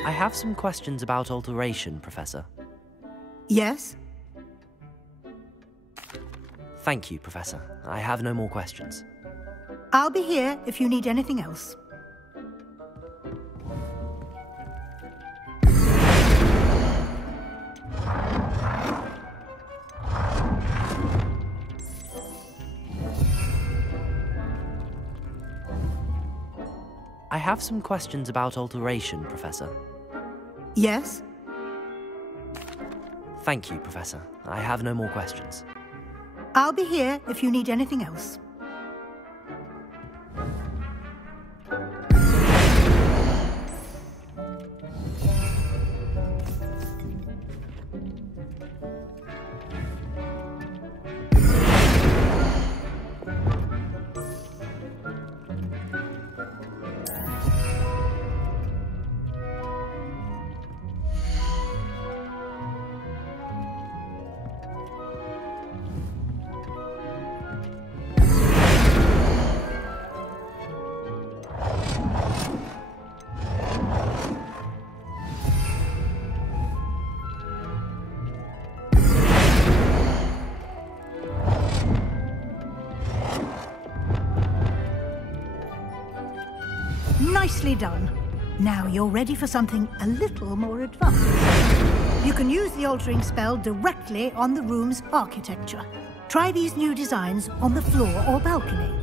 I have some questions about alteration, Professor. Yes? Thank you, Professor. I have no more questions. I'll be here if you need anything else. I have some questions about alteration, Professor. Yes? Thank you, Professor. I have no more questions. I'll be here if you need anything else. Nicely done. Now you're ready for something a little more advanced. You can use the altering spell directly on the room's architecture. Try these new designs on the floor or balcony.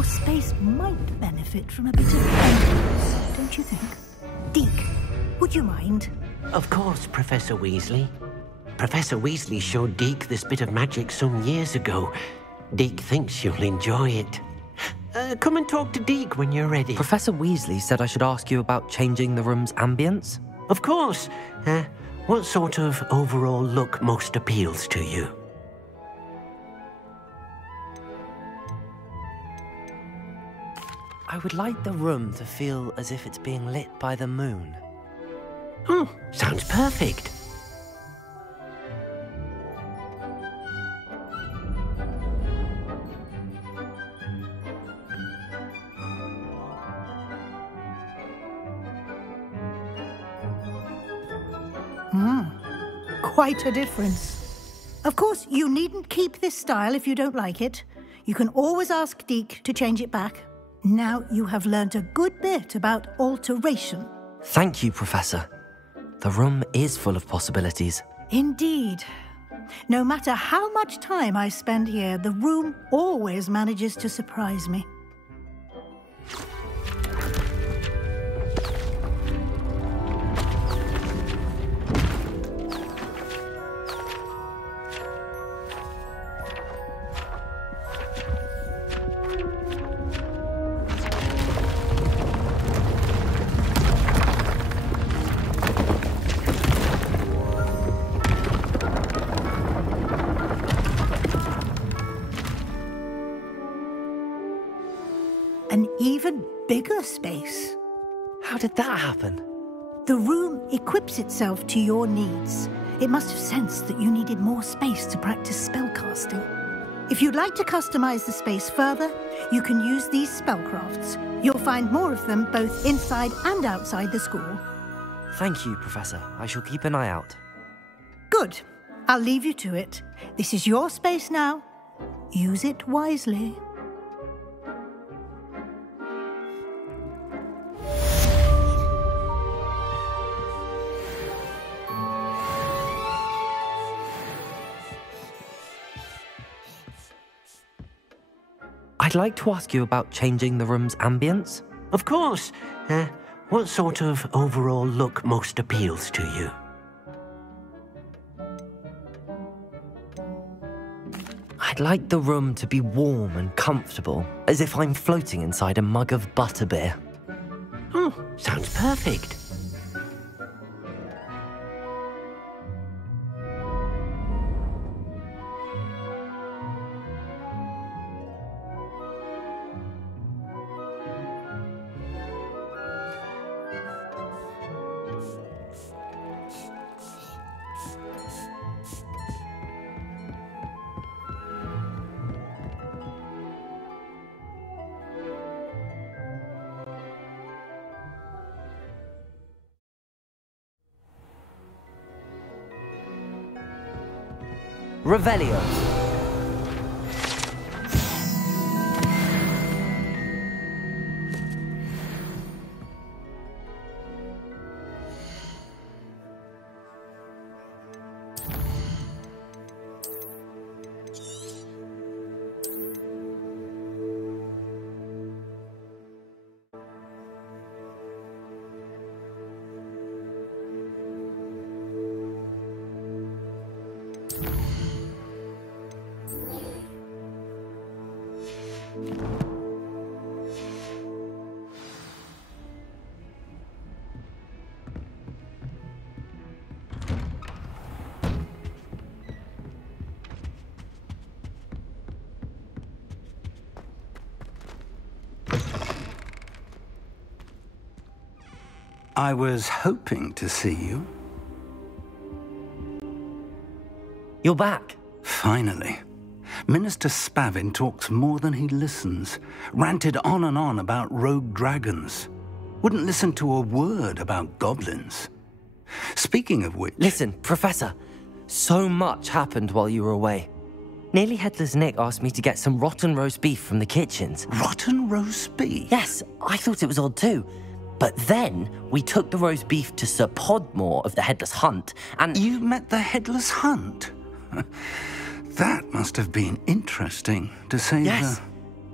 Your space might benefit from a bit of ambience, don't you think? Deke, would you mind? Of course, Professor Weasley. Professor Weasley showed Deke this bit of magic some years ago. Deke thinks you'll enjoy it. Come and talk to Deke when you're ready. Professor Weasley said I should ask you about changing the room's ambience. Of course. What sort of overall look most appeals to you? I would like the room to feel as if it's being lit by the moon. Oh, sounds perfect. Quite a difference. Of course, you needn't keep this style if you don't like it. You can always ask Deke to change it back. Now you have learnt a good bit about alteration. Thank you, Professor. The room is full of possibilities. Indeed. No matter how much time I spend here, the room always manages to surprise me. An even bigger space. How did that happen? The room equips itself to your needs. It must have sensed that you needed more space to practice spellcasting. If you'd like to customize the space further, you can use these spellcrafts. You'll find more of them both inside and outside the school. Thank you, Professor. I shall keep an eye out. Good. I'll leave you to it. This is your space now. Use it wisely. I'd like to ask you about changing the room's ambience. Of course. What sort of overall look most appeals to you? I'd like the room to be warm and comfortable, as if I'm floating inside a mug of butterbeer. Oh, sounds perfect. Revelio. I was hoping to see you. You're back. Finally. Minister Spavin talks more than he listens. Ranted on and on about rogue dragons. Wouldn't listen to a word about goblins. Speaking of which... Listen, Professor. So much happened while you were away. Nearly Headless Nick asked me to get some rotten roast beef from the kitchens. Rotten roast beef? Yes, I thought it was odd too. But then we took the roast beef to Sir Podmore of the Headless Hunt, and... You met the Headless Hunt? That must have been interesting, to say Yes,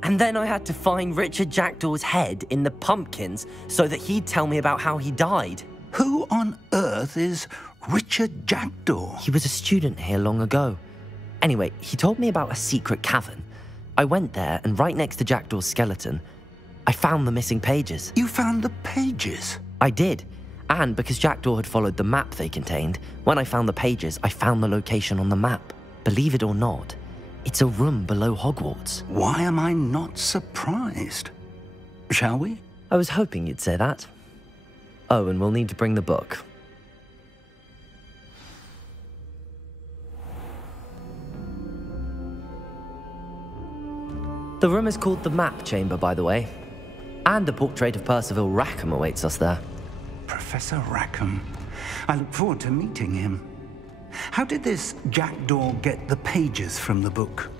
And then I had to find Richard Jackdaw's head in the pumpkins so that he'd tell me about how he died. Who on earth is Richard Jackdaw? He was a student here long ago. Anyway, he told me about a secret cavern. I went there, and right next to Jackdaw's skeleton, I found the missing pages. You found the pages? I did. And because Jackdaw had followed the map they contained, when I found the pages, I found the location on the map. Believe it or not, it's a room below Hogwarts. Why am I not surprised? Shall we? I was hoping you'd say that. Oh, and we'll need to bring the book. The room is called the Map Chamber, by the way. And a portrait of Percival Rackham awaits us there. Professor Rackham. I look forward to meeting him. How did this Jackdaw get the pages from the book?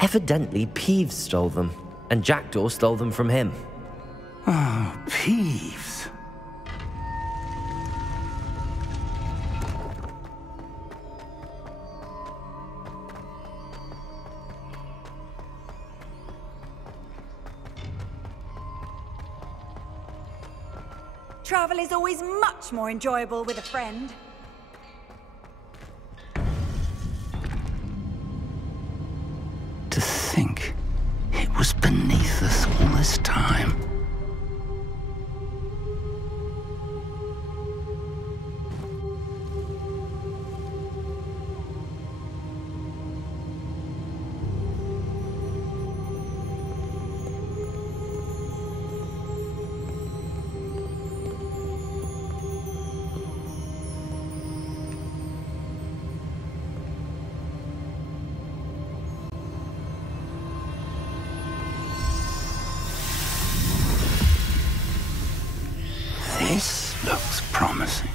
Evidently, Peeves stole them, and Jackdaw stole them from him. Oh, Peeves. Travel is always much more enjoyable with a friend. To think it was beneath us all this time. This looks promising.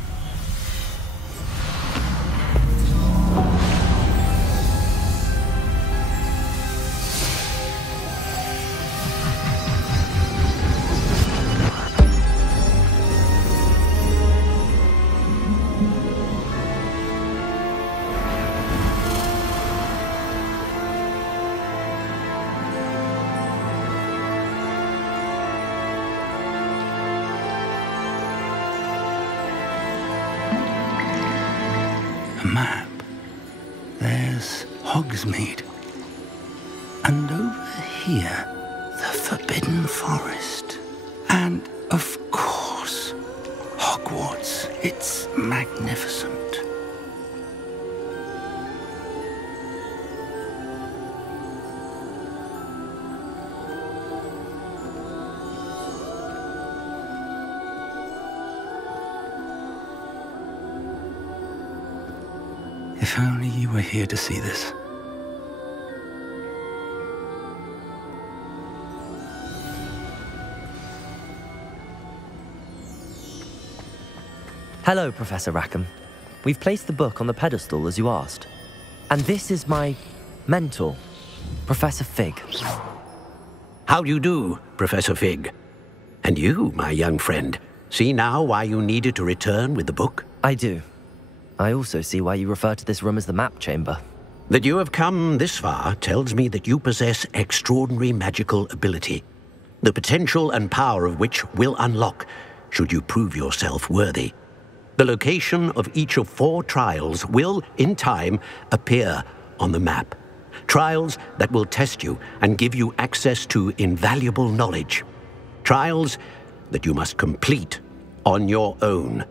A map. There's Hogsmeade. And over here, the Forbidden Forest. And, of course, Hogwarts. It's magnificent. If only you were here to see this. Hello, Professor Rackham. We've placed the book on the pedestal as you asked. And this is my mentor, Professor Fig. How do you do, Professor Fig? And you, my young friend, see now why you needed to return with the book? I do. I also see why you refer to this room as the Map Chamber. That you have come this far tells me that you possess extraordinary magical ability, the potential and power of which will unlock should you prove yourself worthy. The location of each of 4 trials will, in time, appear on the map. Trials that will test you and give you access to invaluable knowledge. Trials that you must complete on your own.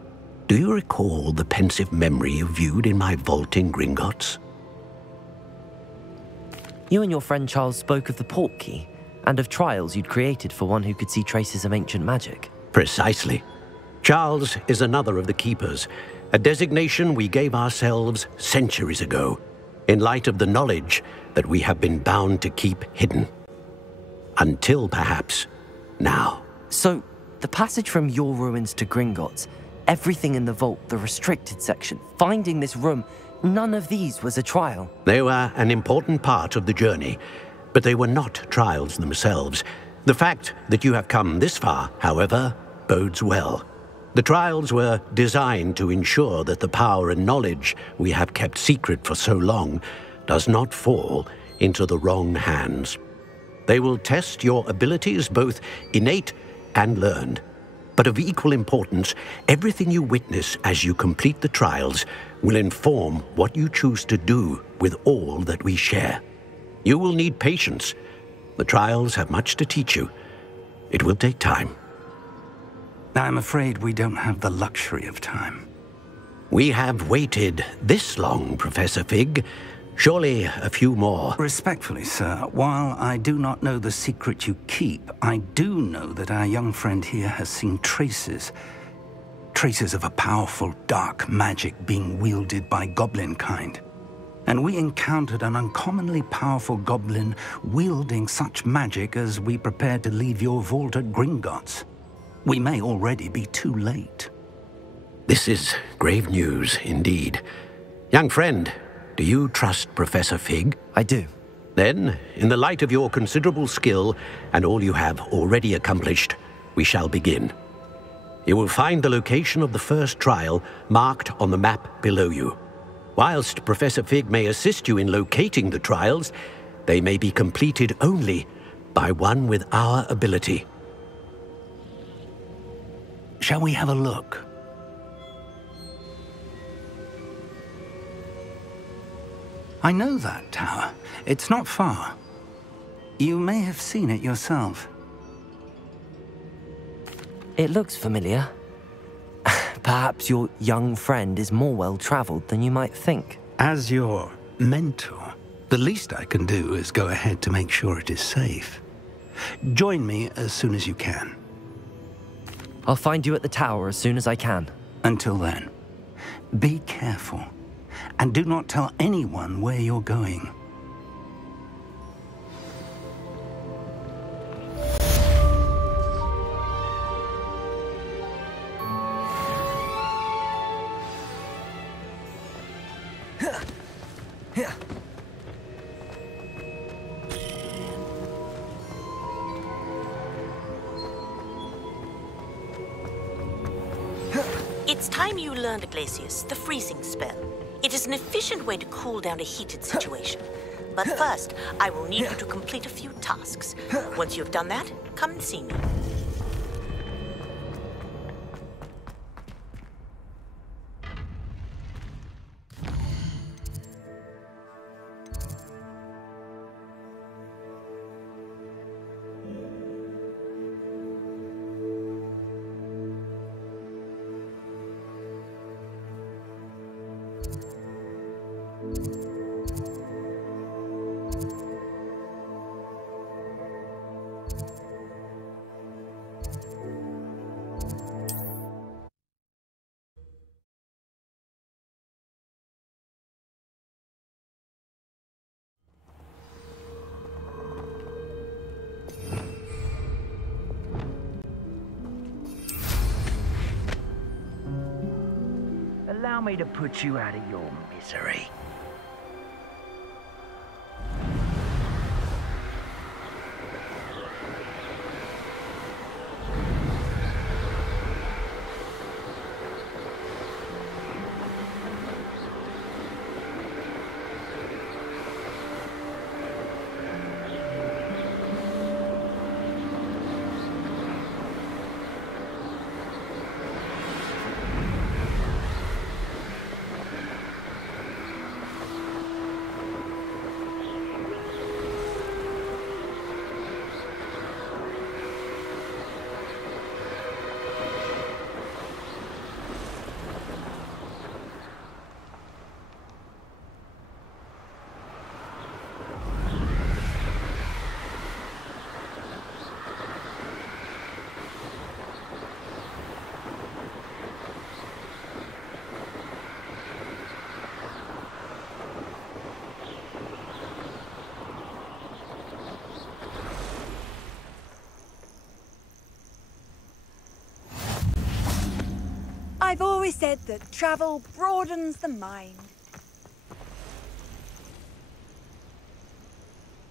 Do you recall the pensive memory you viewed in my vault in Gringotts? You and your friend Charles spoke of the Portkey and of trials you'd created for one who could see traces of ancient magic. Precisely. Charles is another of the Keepers, a designation we gave ourselves centuries ago, in light of the knowledge that we have been bound to keep hidden. Until, perhaps, now. So, the passage from your ruins to Gringotts, everything in the vault, the restricted section, finding this room, none of these was a trial. They were an important part of the journey, but they were not trials themselves. The fact that you have come this far, however, bodes well. The trials were designed to ensure that the power and knowledge we have kept secret for so long does not fall into the wrong hands. They will test your abilities, both innate and learned. But of equal importance, everything you witness as you complete the trials will inform what you choose to do with all that we share. You will need patience. The trials have much to teach you. It will take time. I'm afraid we don't have the luxury of time. We have waited this long, Professor Fig. Surely a few more. Respectfully, sir, while I do not know the secret you keep, I do know that our young friend here has seen traces of a powerful dark magic being wielded by goblin kind. And we encountered an uncommonly powerful goblin wielding such magic as we prepared to leave your vault at Gringotts. We may already be too late. This is grave news indeed. Young friend, do you trust Professor Fig? I do. Then, in the light of your considerable skill and all you have already accomplished, we shall begin. You will find the location of the first trial marked on the map below you. Whilst Professor Fig may assist you in locating the trials, they may be completed only by one with our ability. Shall we have a look? I know that tower. It's not far. You may have seen it yourself. It looks familiar. Perhaps your young friend is more well-traveled than you might think. As your mentor, the least I can do is go ahead to make sure it is safe. Join me as soon as you can. I'll find you at the tower as soon as I can. Until then, be careful. And do not tell anyone where you're going. It's time you learned, Glacius, the freezing spell. It is an efficient way to cool down a heated situation. But first, I will need you to complete a few tasks. Once you've done that, come and see me. Allow me to put you out of your misery. I've always said that travel broadens the mind.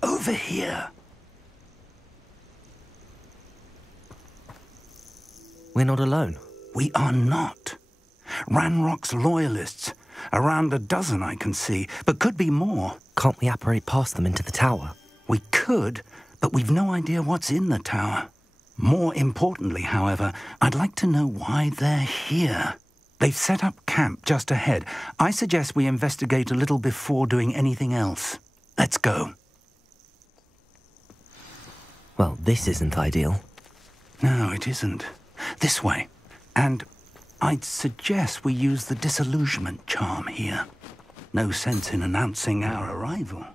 Over here. We're not alone. We are not. Ranrock's loyalists. Around a dozen I can see, but could be more. Can't we apparate past them into the tower? We could, But we've no idea what's in the tower. More importantly, however, I'd like to know why they're here. They've set up camp just ahead. I suggest we investigate a little before doing anything else. Let's go. Well, this isn't ideal. No, it isn't. This way. And I'd suggest we use the disillusionment charm here. No sense in announcing our arrival.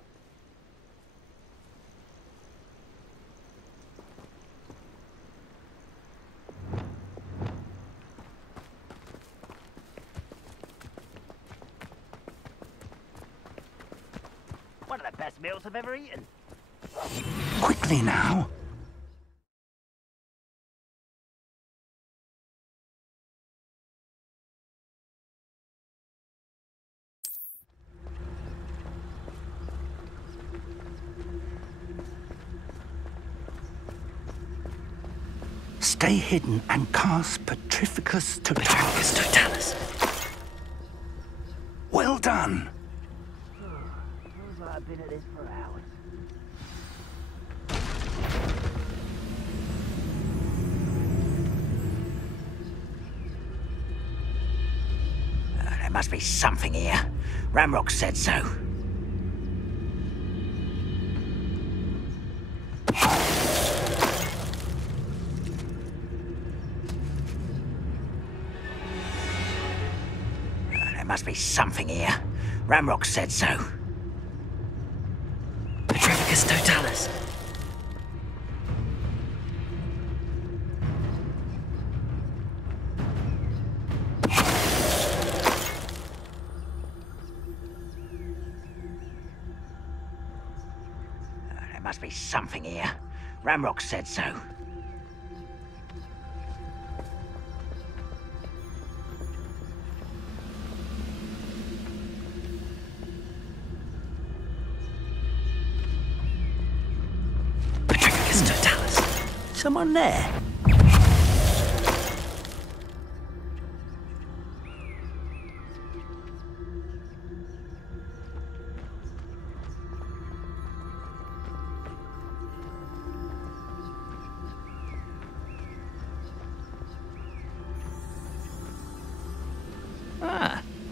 One of the best meals I've ever eaten. Quickly now. Stay hidden and cast Petrificus Totalis. Well done. Feels like I've been at this for hours. There must be something here. Ramrock said so. There must be something here. Ramrock said so. Petrificus Totalis. There must be something here. Ramrock said so. Petrificus Totalis. Someone there?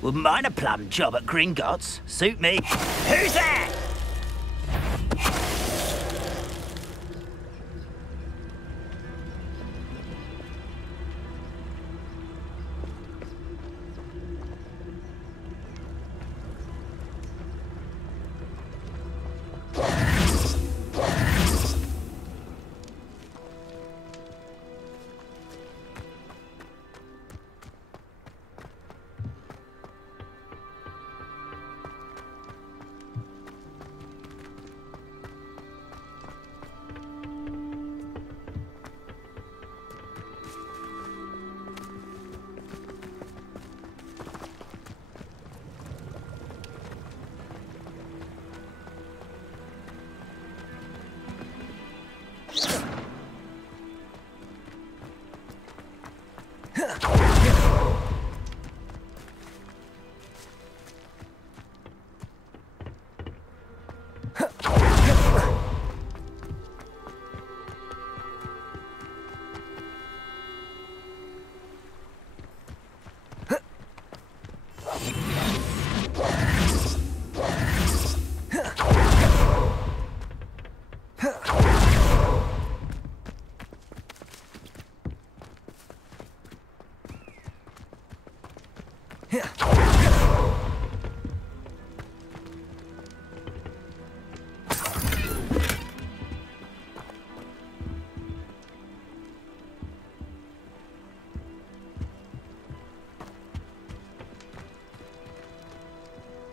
Wouldn't mind a plum job at Gringotts. Suit me. Who's there?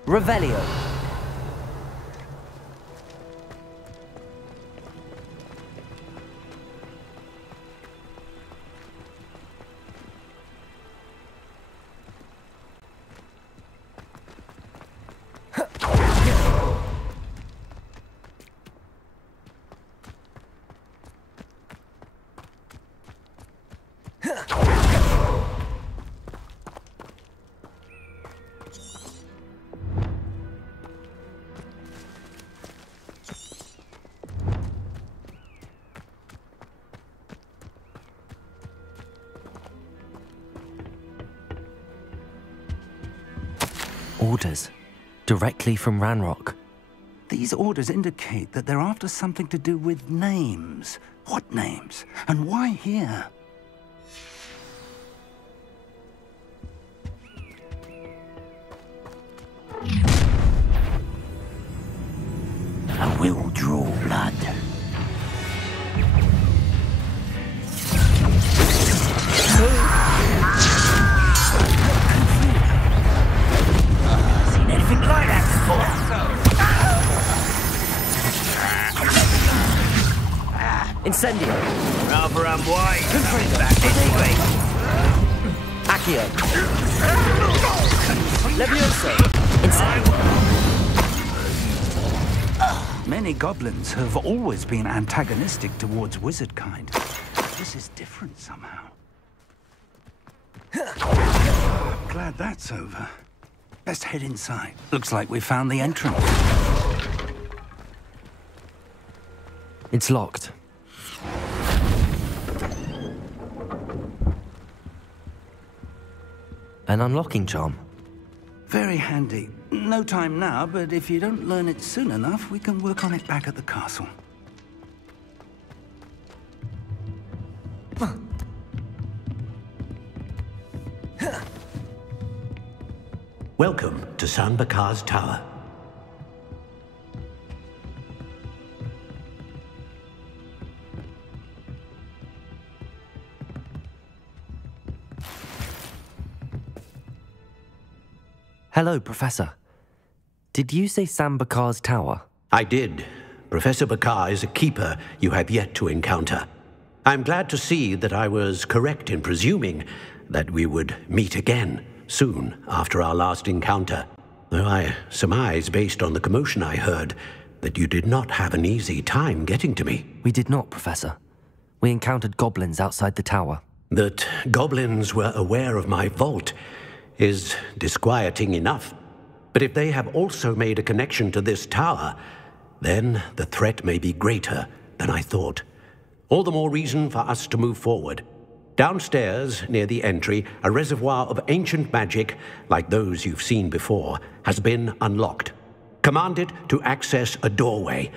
Revelio. Orders. Directly from Ranrock. These orders indicate that they're after something to do with names. What names? And why here? I will draw blood. Seen anything like that before? Incendio. Rather unwise. Back anyway. Accio. Levioso. Incendio. Many goblins have always been antagonistic towards wizard kind. This is different somehow. Glad that's over. Best head inside. Looks like we found the entrance. It's locked. An unlocking charm. Very handy. No time now, but if you don't learn it soon enough, we can work on it back at the castle. Welcome to San Bakar's Tower. Hello, Professor. Did you say San Bakar's Tower? I did. Professor Bakar is a keeper you have yet to encounter. I'm glad to see that I was correct in presuming that we would meet again soon after our last encounter. Though I surmise, based on the commotion I heard, that you did not have an easy time getting to me. We did not, Professor. We encountered goblins outside the tower. That goblins were aware of my vault is disquieting enough. But if they have also made a connection to this tower, then the threat may be greater than I thought. All the more reason for us to move forward. Downstairs, near the entry, a reservoir of ancient magic, like those you've seen before, has been unlocked. Command it to access a doorway.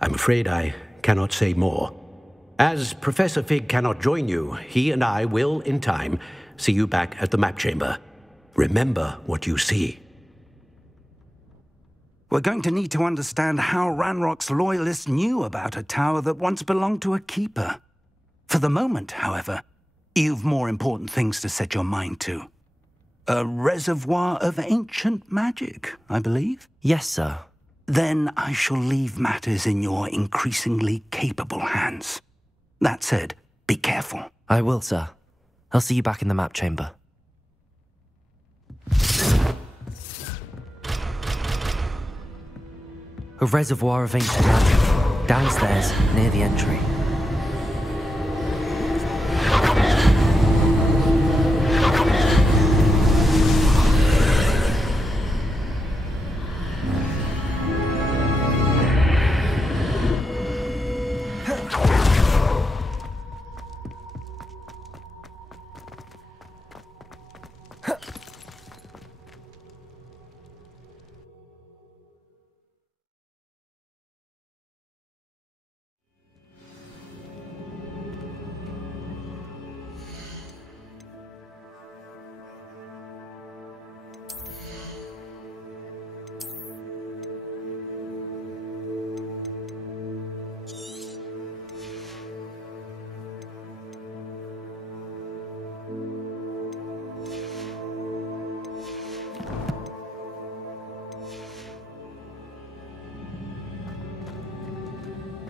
I'm afraid I cannot say more. As Professor Fig cannot join you, he and I will, in time, see you back at the map chamber. Remember what you see. We're going to need to understand how Ranrock's loyalists knew about a tower that once belonged to a keeper. For the moment, however, you've more important things to set your mind to. A reservoir of ancient magic, I believe? Yes, sir. Then I shall leave matters in your increasingly capable hands. That said, be careful. I will, sir. I'll see you back in the map chamber. A reservoir of ancient magic, downstairs, near the entry.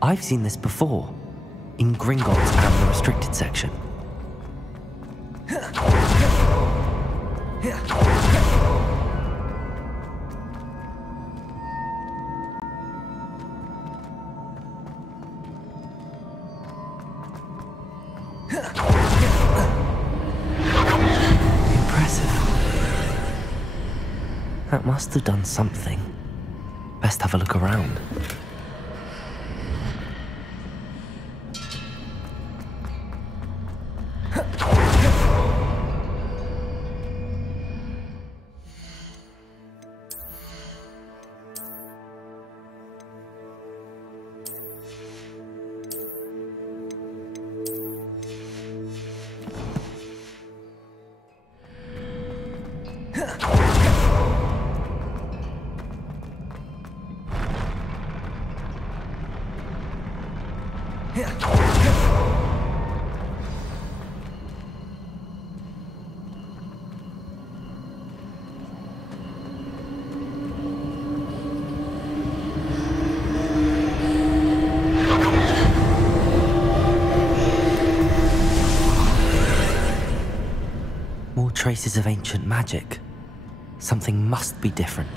I've seen this before, in Gringotts and the restricted section. Impressive. That must have done something. Best have a look around. More traces of ancient magic. Something must be different.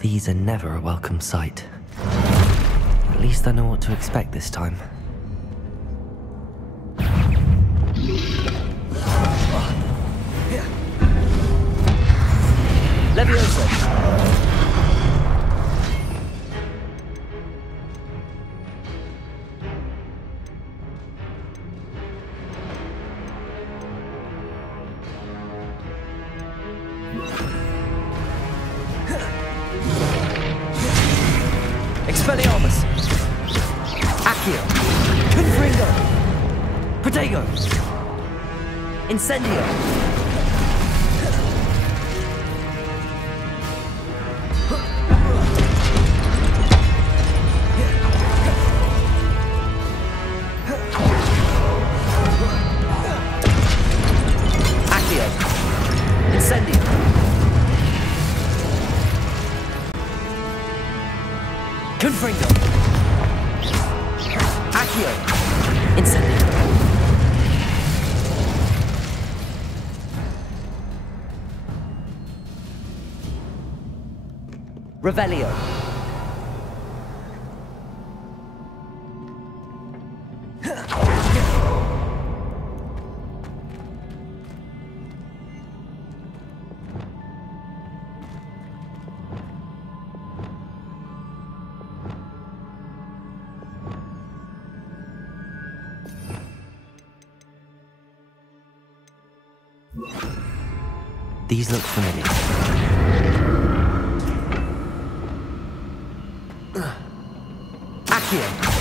These are never a welcome sight. At least I know what to expect this time. Leviosa! Expelliarmus! Accio! Confringo! Protego! Incendio! Confringo! Accio! Incendio! Revelio! These look familiar. Accio!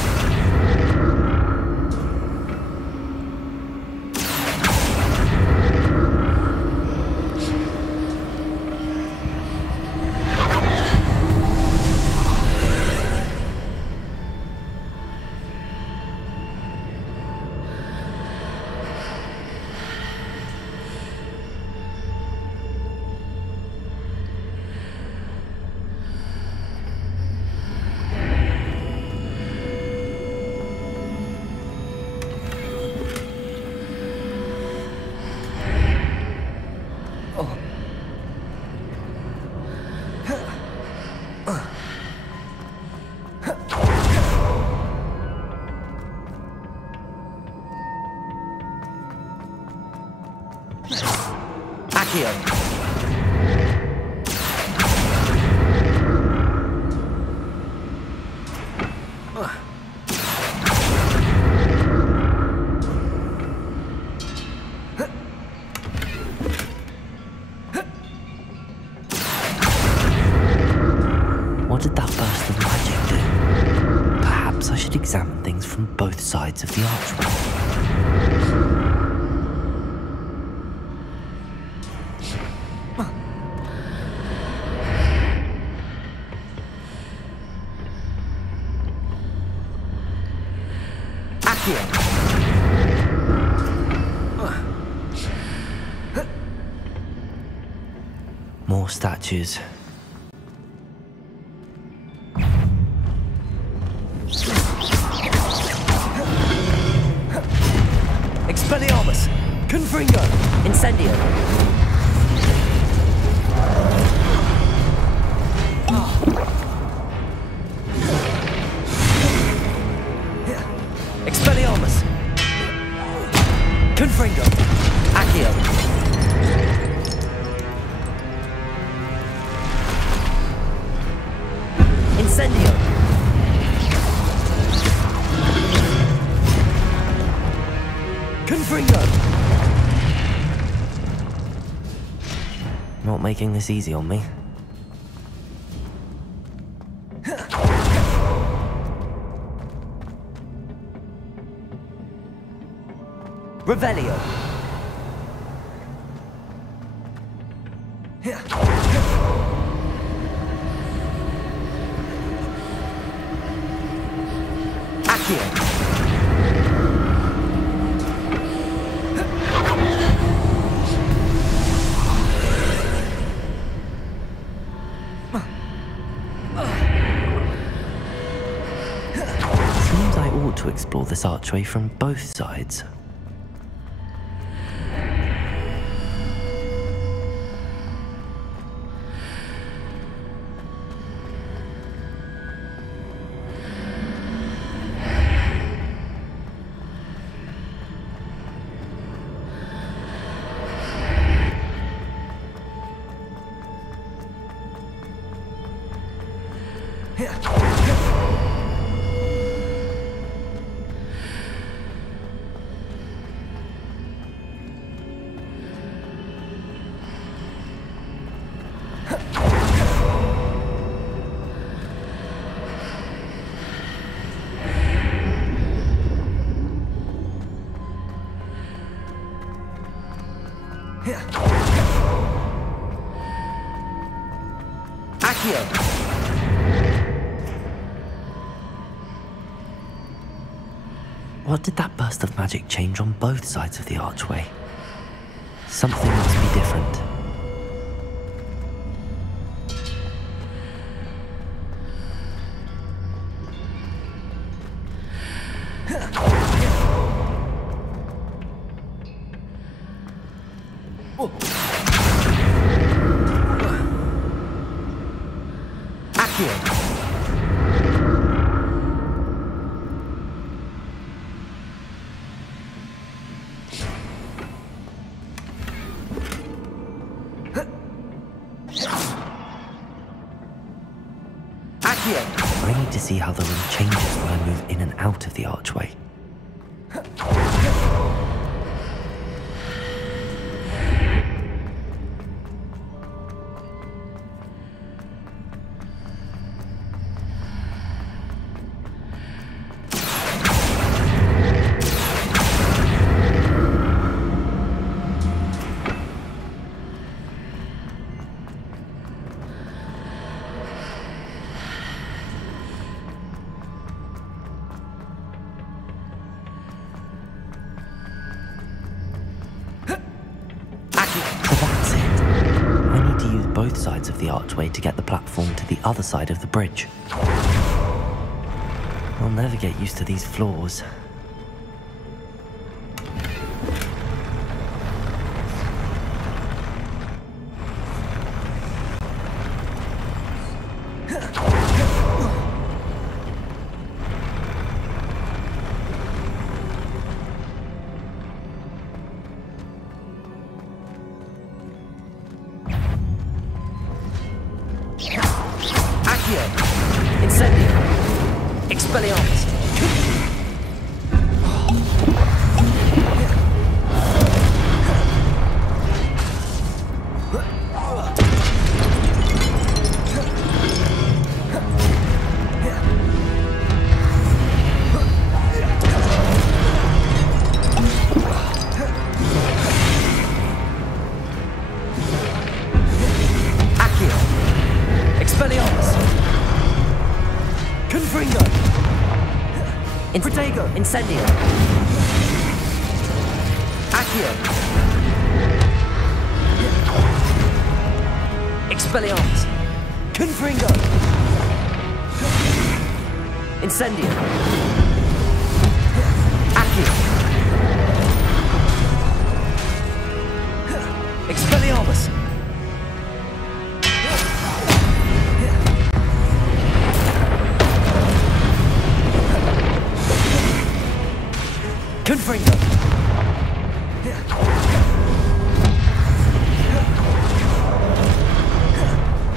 Accio! What did that burst of magic do? Perhaps I should examine things from both sides of the archway. More statues. Expelliarmus! Confringo! Incendio! Expelliarmus! Confringo! Accio! Incendio! Confringo! Not making this easy on me. Revelio. Accio. Seems I ought to explore this archway from both sides. What did that burst of magic change on both sides of the archway? Something must be different. I need to see how the room changes when I move in and out of the archway. Both sides of the archway to get the platform to the other side of the bridge. I'll never get used to these floors. Incendio! Expelliarmus! Protego! Incendio! Accio! Expelliarmus! Confringo! Incendio! Accio! Expelliarmus! Confringo!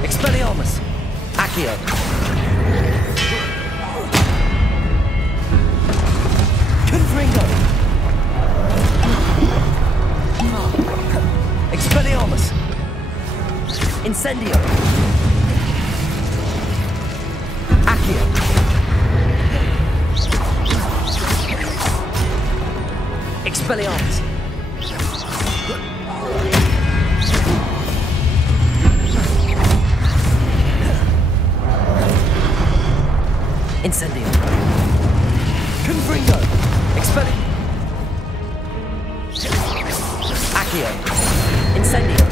Expelliarmus! Accio! Confringo! Expelliarmus! Incendio! Accio! Expelliarmus! Incendio. Confringo. Expelli... Accio. Incendio.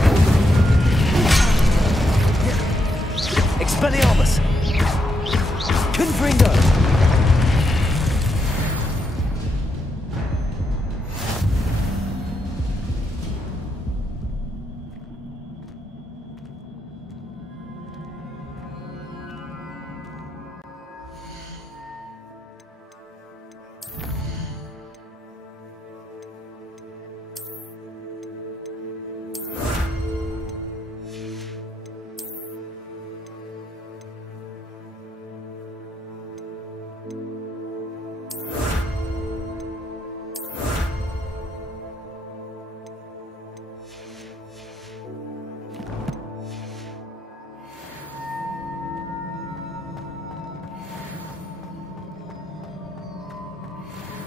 Expelliarmus. Confringo.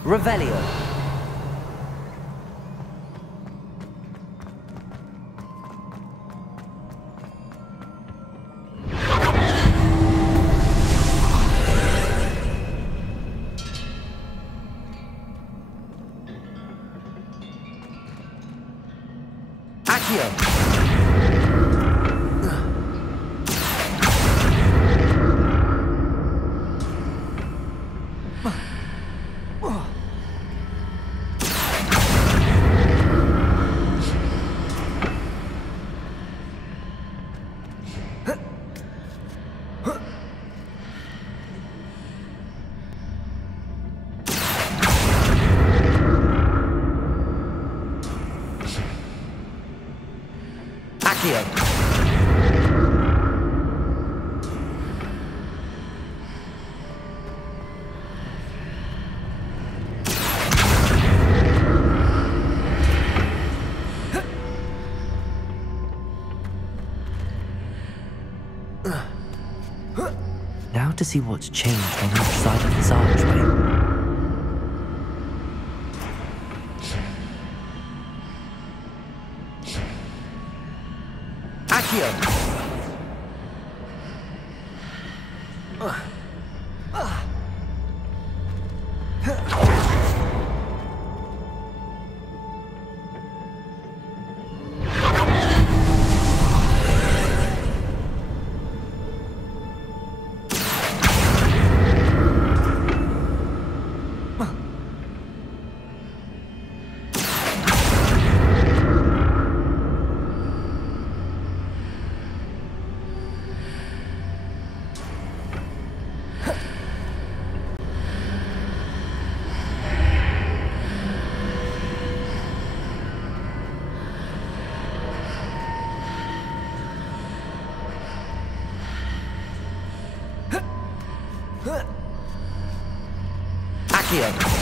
Revelio. Accio. Now to see what's changed on each side of this archway. Accio! Accio!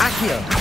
Accio!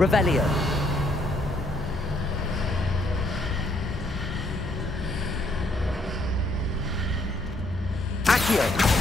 Revelio. Accio.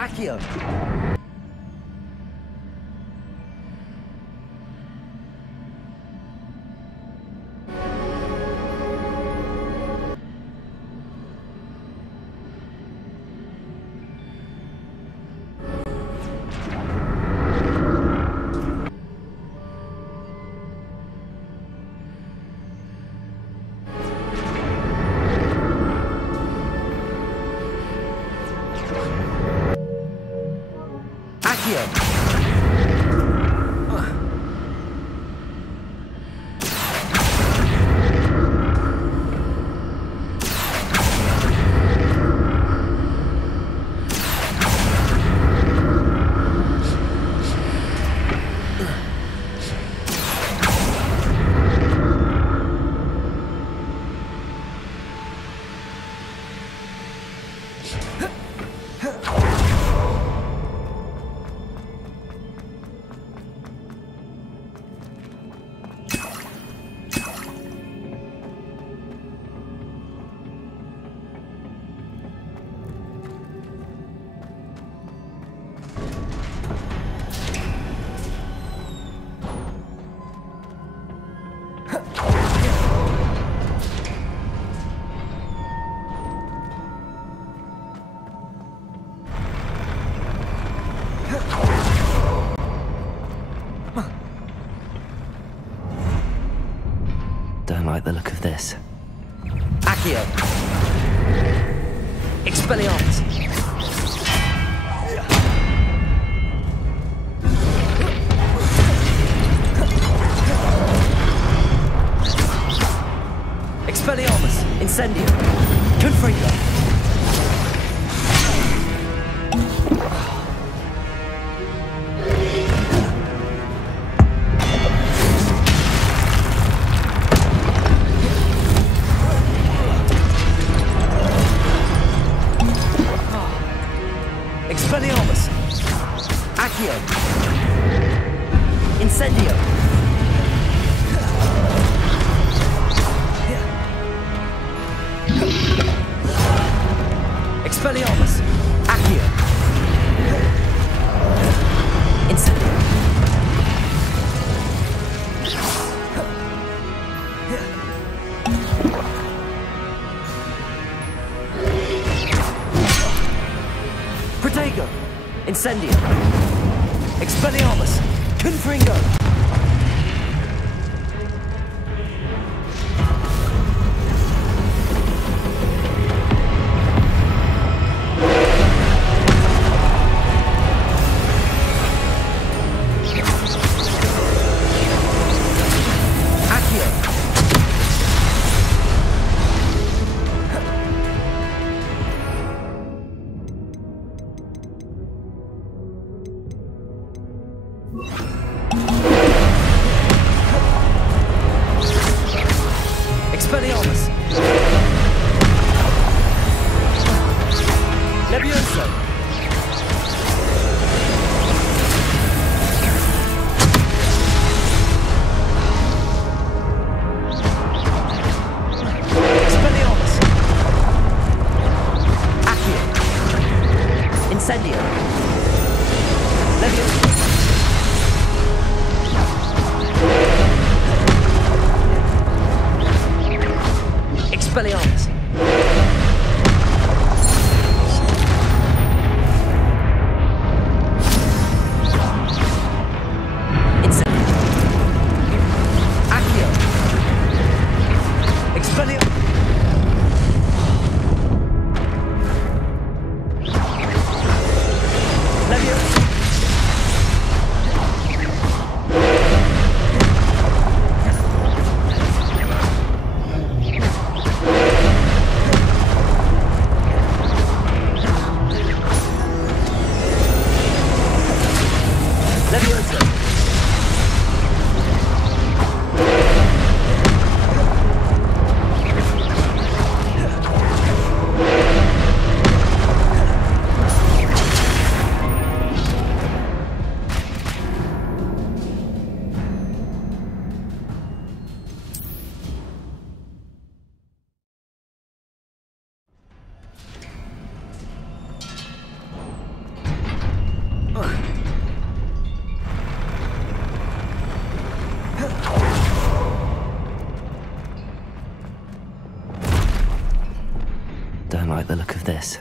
Accio. Accio! Don't like the look of this. Accio! Expelliarmus! Expelliarmus! Incendio! Confringo! Expelliarmus! Accio! Incendio! Expelliarmus! Accio! Incendio! Protego! Incendio! Expelliarmus! Confringo! Expelliarmus! Levioso! Expelliarmus! Accio! Incendio! Levioso! Expelliarmus! Incendio! Accio! Expelliarmus! Levioso! Levioso! Don't like the look of this.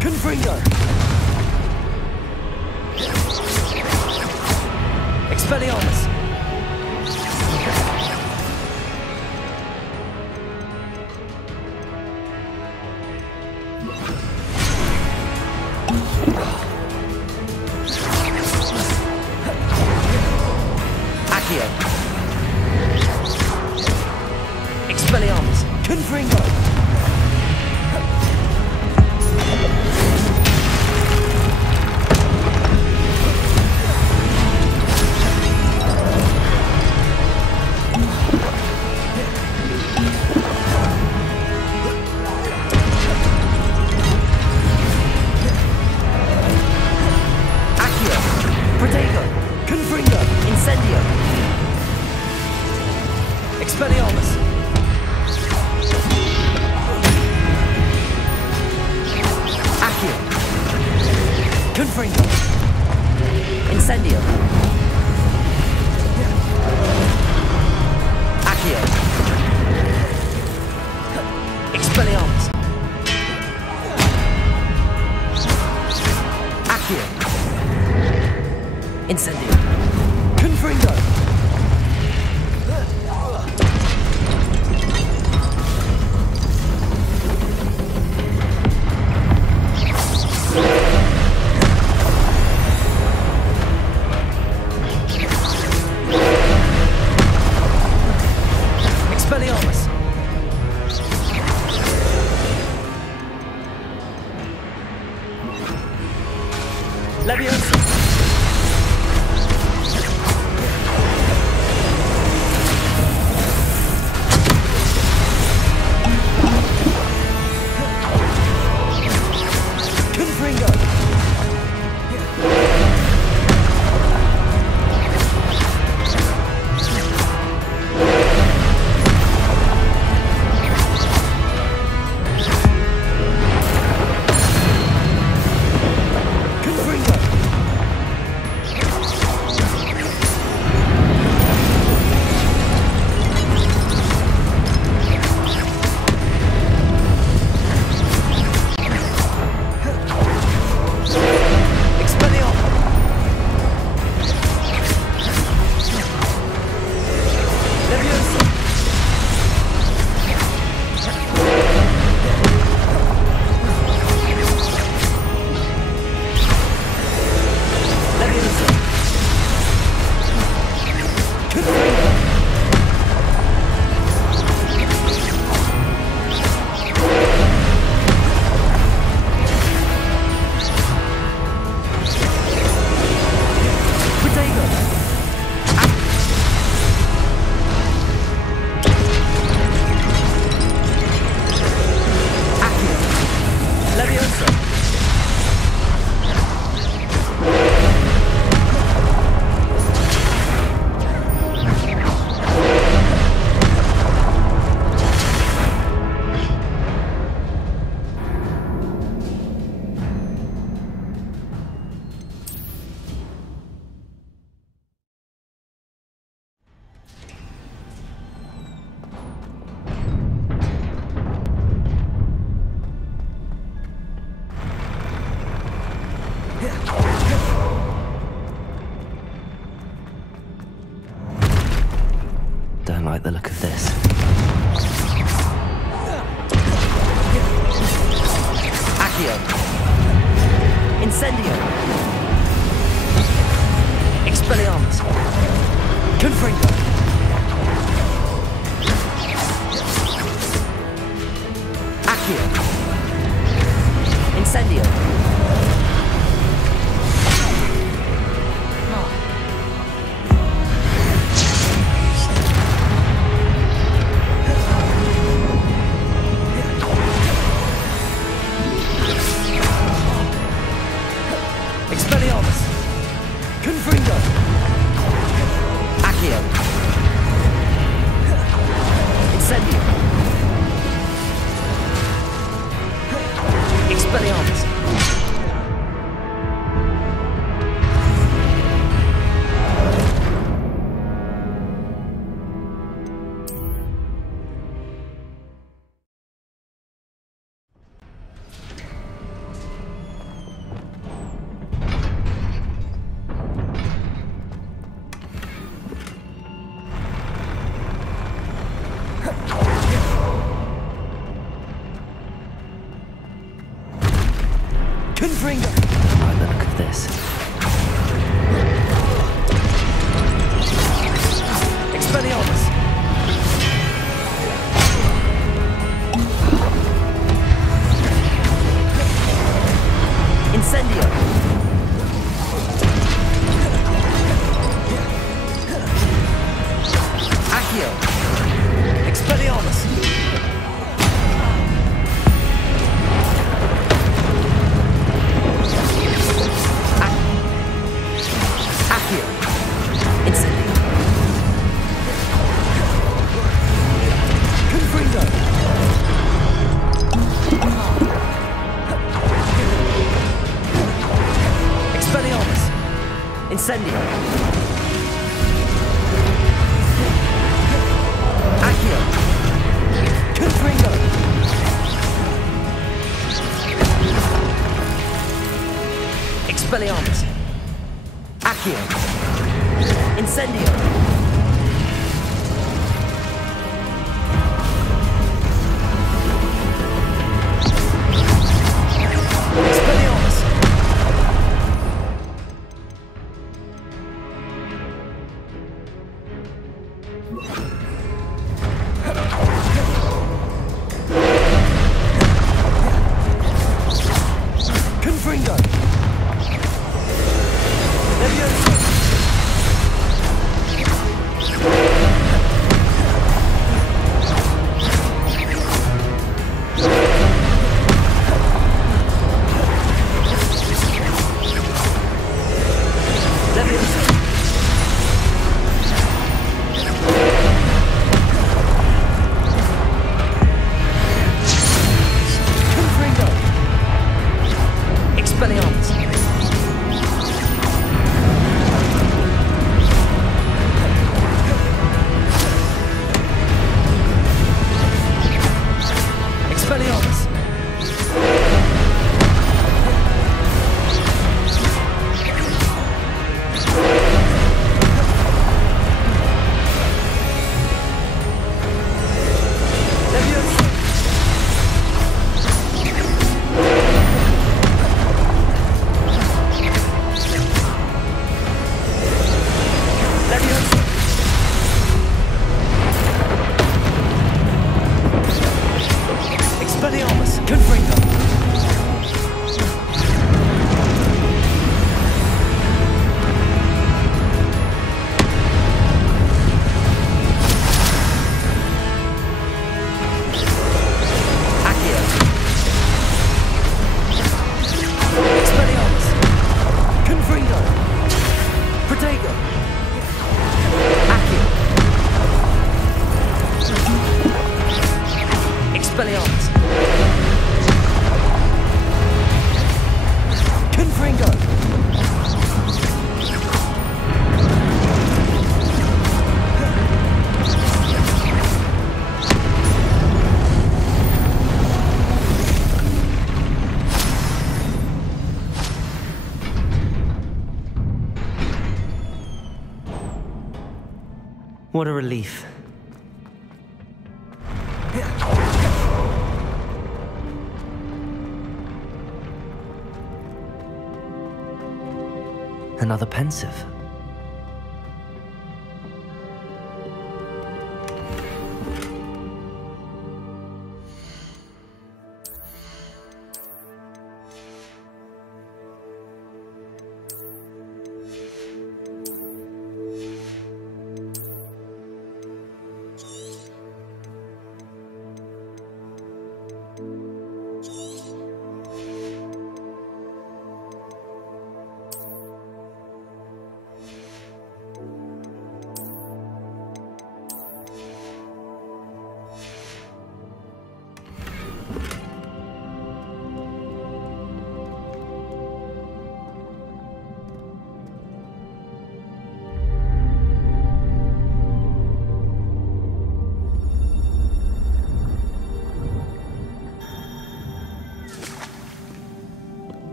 Confringo! Expelliarmus! Confringo. Incendio. Accio. Expelliarmus. Accio. Incendio. Confringo. Expelliarmus. Leviosa. Confringo. Don't like the look of this. Accio. Incendio. Expelliarmus. Confringo. Accio. Incendio. Expelliarmus. Confringo. Accio. Incendio. Expelliarmus. Confringo. By the look of this. Expelliarmus. Incendio. Accio. Expelliarmus. Accio. Incendio. Confringo. Incendio. Accio. Confringo. Expelliarmus. Accio. Incendio. Expelliarmus. Confringo. Levioso. What a relief. Another pensive.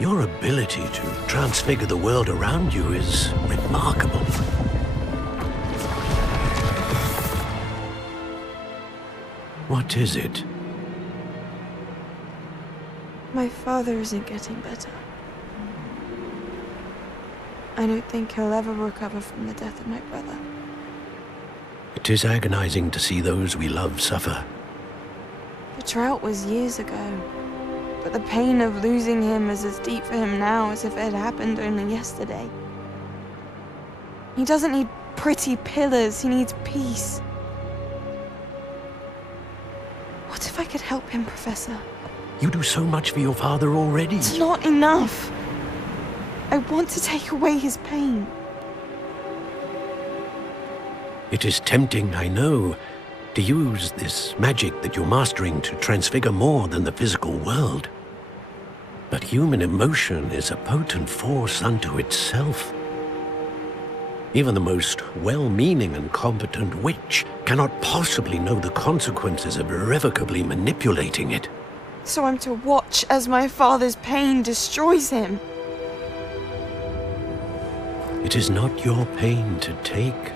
Your ability to transfigure the world around you is remarkable. What is it? My father isn't getting better. I don't think he'll ever recover from the death of my brother. It is agonizing to see those we love suffer. The drought was years ago. but the pain of losing him is as deep for him now as if it had happened only yesterday. He doesn't need pretty pillars, he needs peace. What if I could help him, Professor? You do so much for your father already. It's not enough. I want to take away his pain. It is tempting, I know, to use this magic that you're mastering to transfigure more than the physical world. But human emotion is a potent force unto itself. Even the most well-meaning and competent witch cannot possibly know the consequences of irrevocably manipulating it. So I'm to watch as my father's pain destroys him. It is not your pain to take.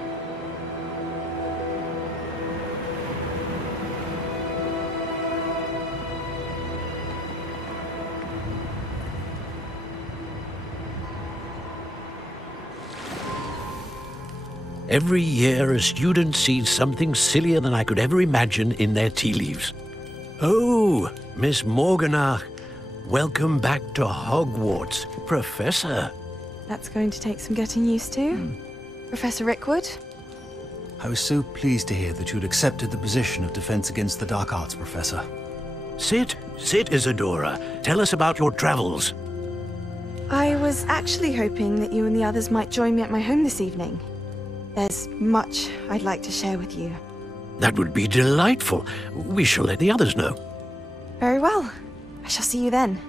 Every year, a student sees something sillier than I could ever imagine in their tea leaves. Oh, Miss Morganach, welcome back to Hogwarts, Professor. That's going to take some getting used to. Professor Rickwood? I was so pleased to hear that you'd accepted the position of Defense Against the Dark Arts, Professor. Sit, Isadora. Tell us about your travels. I was actually hoping that you and the others might join me at my home this evening. There's much I'd like to share with you. That would be delightful. We shall let the others know. Very well. I shall see you then.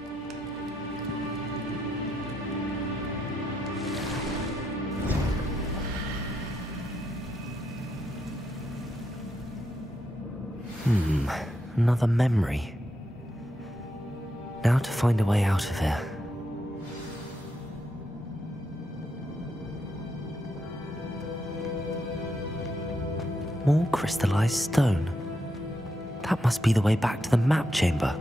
Another memory. Now to find a way out of here. More crystallized stone. That must be the way back to the map chamber.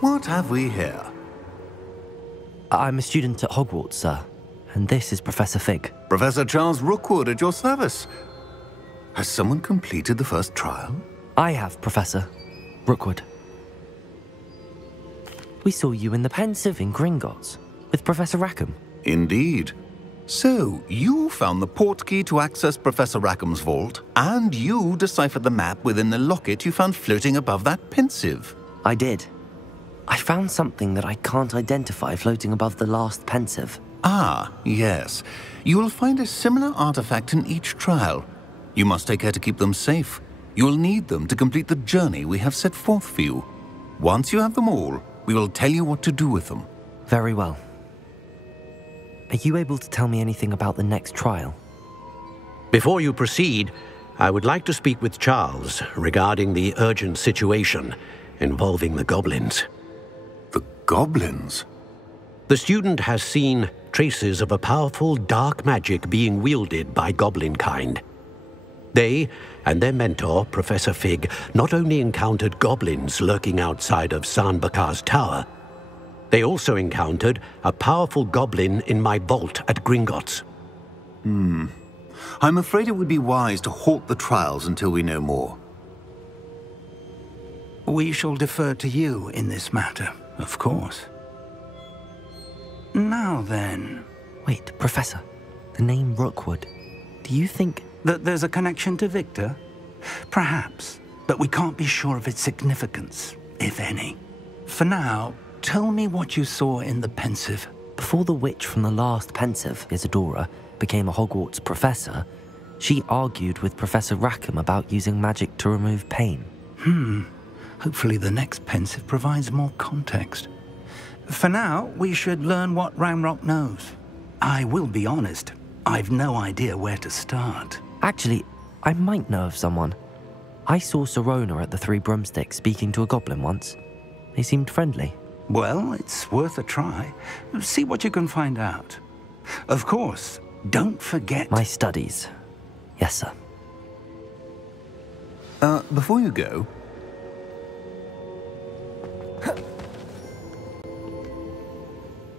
What have we here? I'm a student at Hogwarts, sir. And this is Professor Fig. Professor Charles Rookwood at your service. Has someone completed the first trial? I have, Professor Rookwood. We saw you in the Pensive in Gringotts with Professor Rackham. Indeed. So, you found the portkey to access Professor Rackham's vault, and you deciphered the map within the locket you found floating above that Pensive. I did. I found something that I can't identify floating above the last Pensive. Ah, yes. You will find a similar artifact in each trial. You must take care to keep them safe. You will need them to complete the journey we have set forth for you. Once you have them all, we will tell you what to do with them. Very well. Are you able to tell me anything about the next trial? Before you proceed, I would like to speak with Charles regarding the urgent situation involving the goblins. The goblins? The student has seen traces of a powerful dark magic being wielded by goblin kind. They and their mentor, Professor Fig, not only encountered goblins lurking outside of San Bakar's tower, they also encountered a powerful goblin in my vault at Gringotts. I'm afraid it would be wise to halt the trials until we know more. We shall defer to you in this matter, of course. Now then... Wait, Professor. The name Rookwood. Do you think... that there's a connection to Victor? Perhaps, but we can't be sure of its significance, if any. For now, tell me what you saw in the Pensive. Before the witch from the last Pensive, Isadora, became a Hogwarts professor, she argued with Professor Rackham about using magic to remove pain. Hopefully the next Pensive provides more context. For now, we should learn what Ranrock knows. I will be honest, I've no idea where to start. Actually, I might know of someone. I saw Sirona at the Three Broomsticks speaking to a goblin once. They seemed friendly. Well, it's worth a try. See what you can find out. Of course, don't forget... My studies. Yes, sir. Before you go...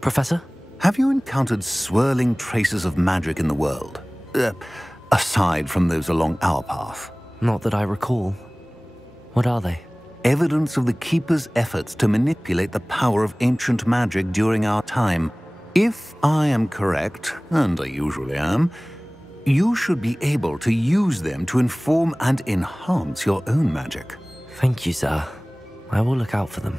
Professor? Have you encountered swirling traces of magic in the world? Aside from those along our path? Not that I recall. What are they? Evidence of the Keeper's efforts to manipulate the power of ancient magic during our time. If I am correct, and I usually am, you should be able to use them to inform and enhance your own magic. Thank you, sir. I will look out for them.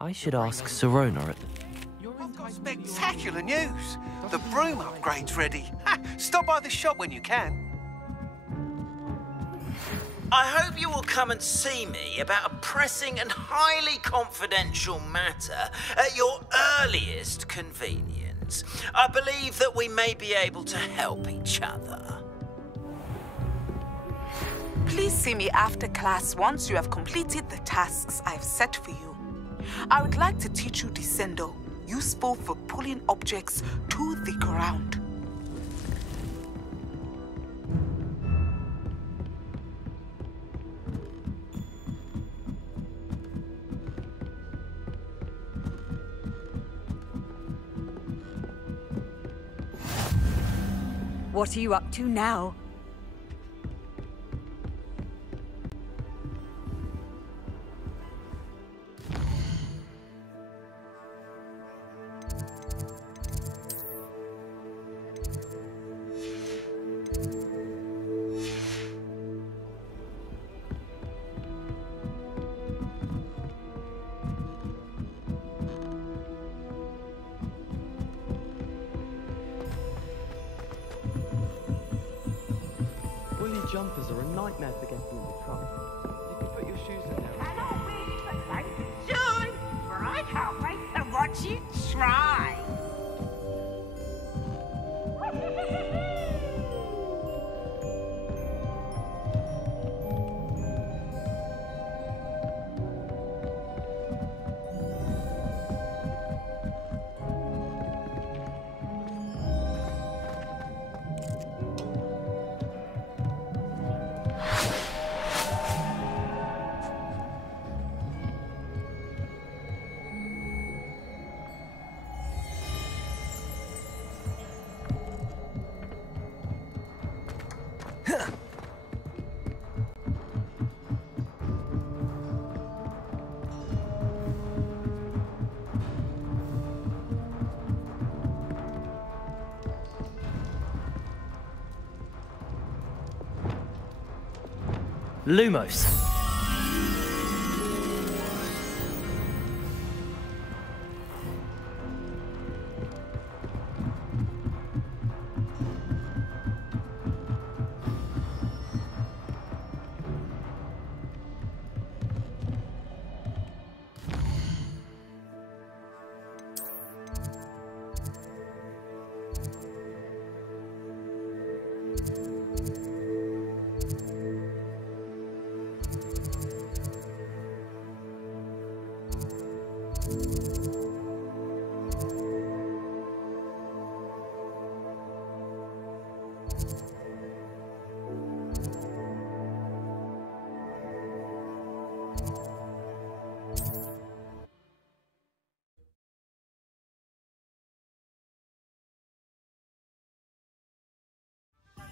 I should ask Sirona at... I've got spectacular news! The broom upgrade's ready. Stop by the shop when you can. I hope you will come and see me about a pressing and highly confidential matter at your earliest convenience. I believe that we may be able to help each other. Please see me after class once you have completed the tasks I've set for you. I would like to teach you Descendo, useful for pulling objects to the ground. What are you up to now? Woolly jumpers are a nightmare for getting in the trunk. You can put your shoes in there. Soon, for I can't wait to watch you try. Lumos.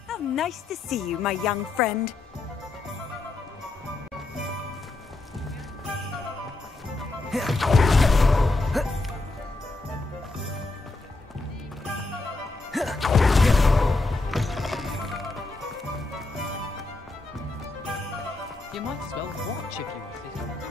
How nice to see you, my young friend. You might as well watch if you insist.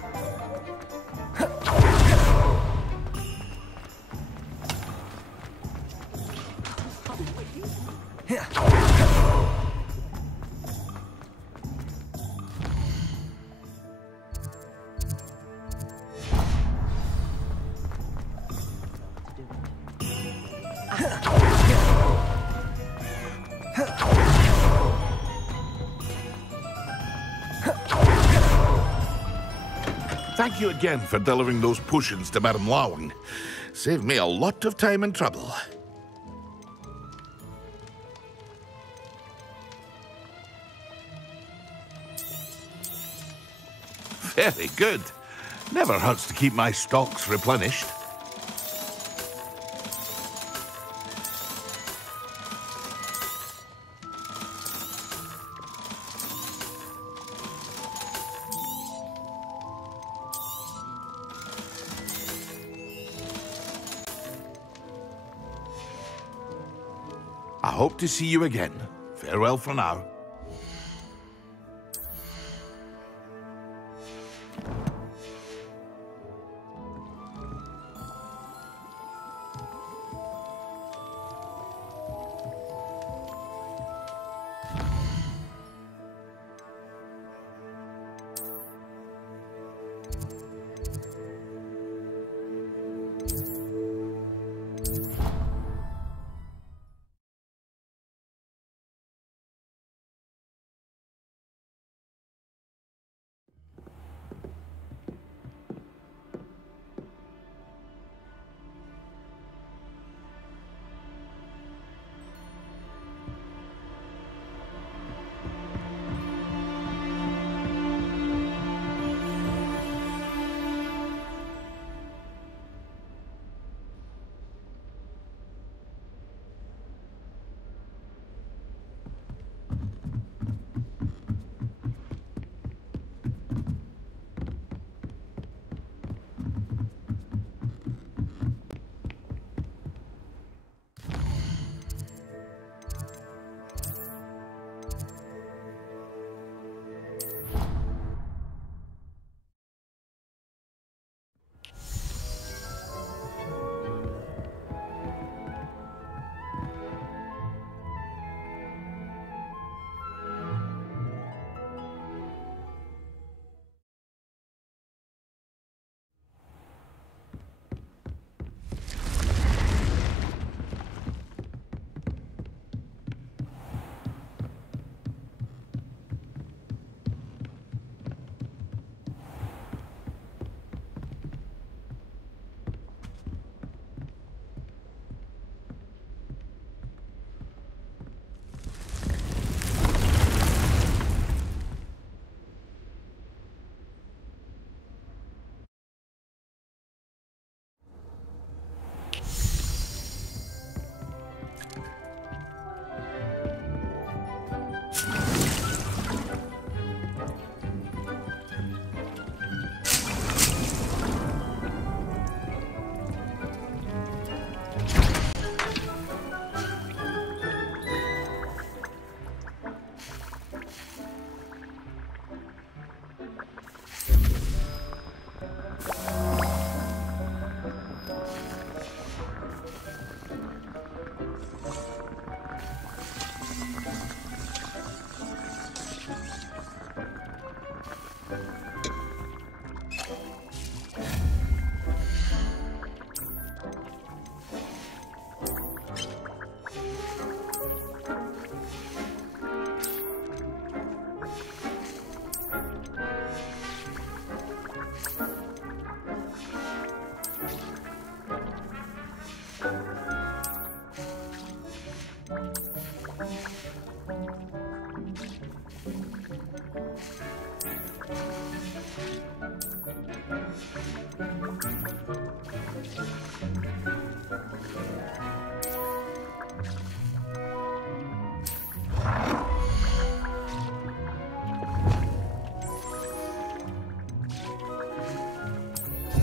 Thank you again for delivering those potions to Madame Lawing. Saved me a lot of time and trouble. Very good. Never hurts to keep my stocks replenished. I hope to see you again. Farewell for now.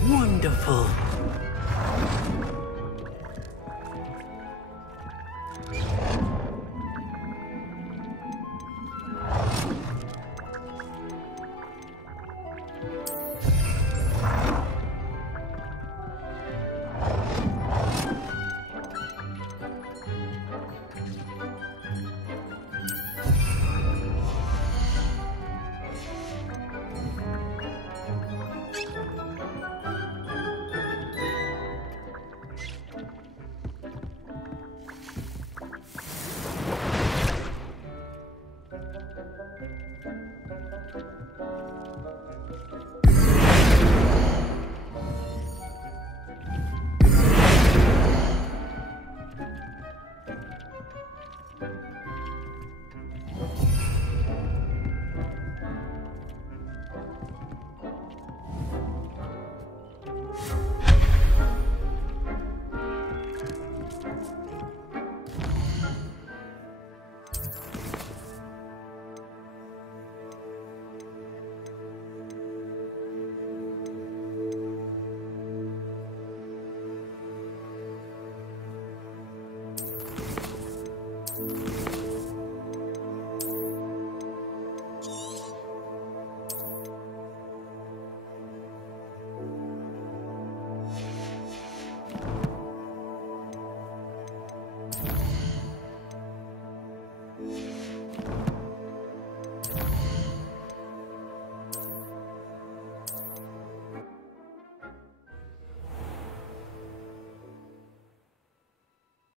Wonderful.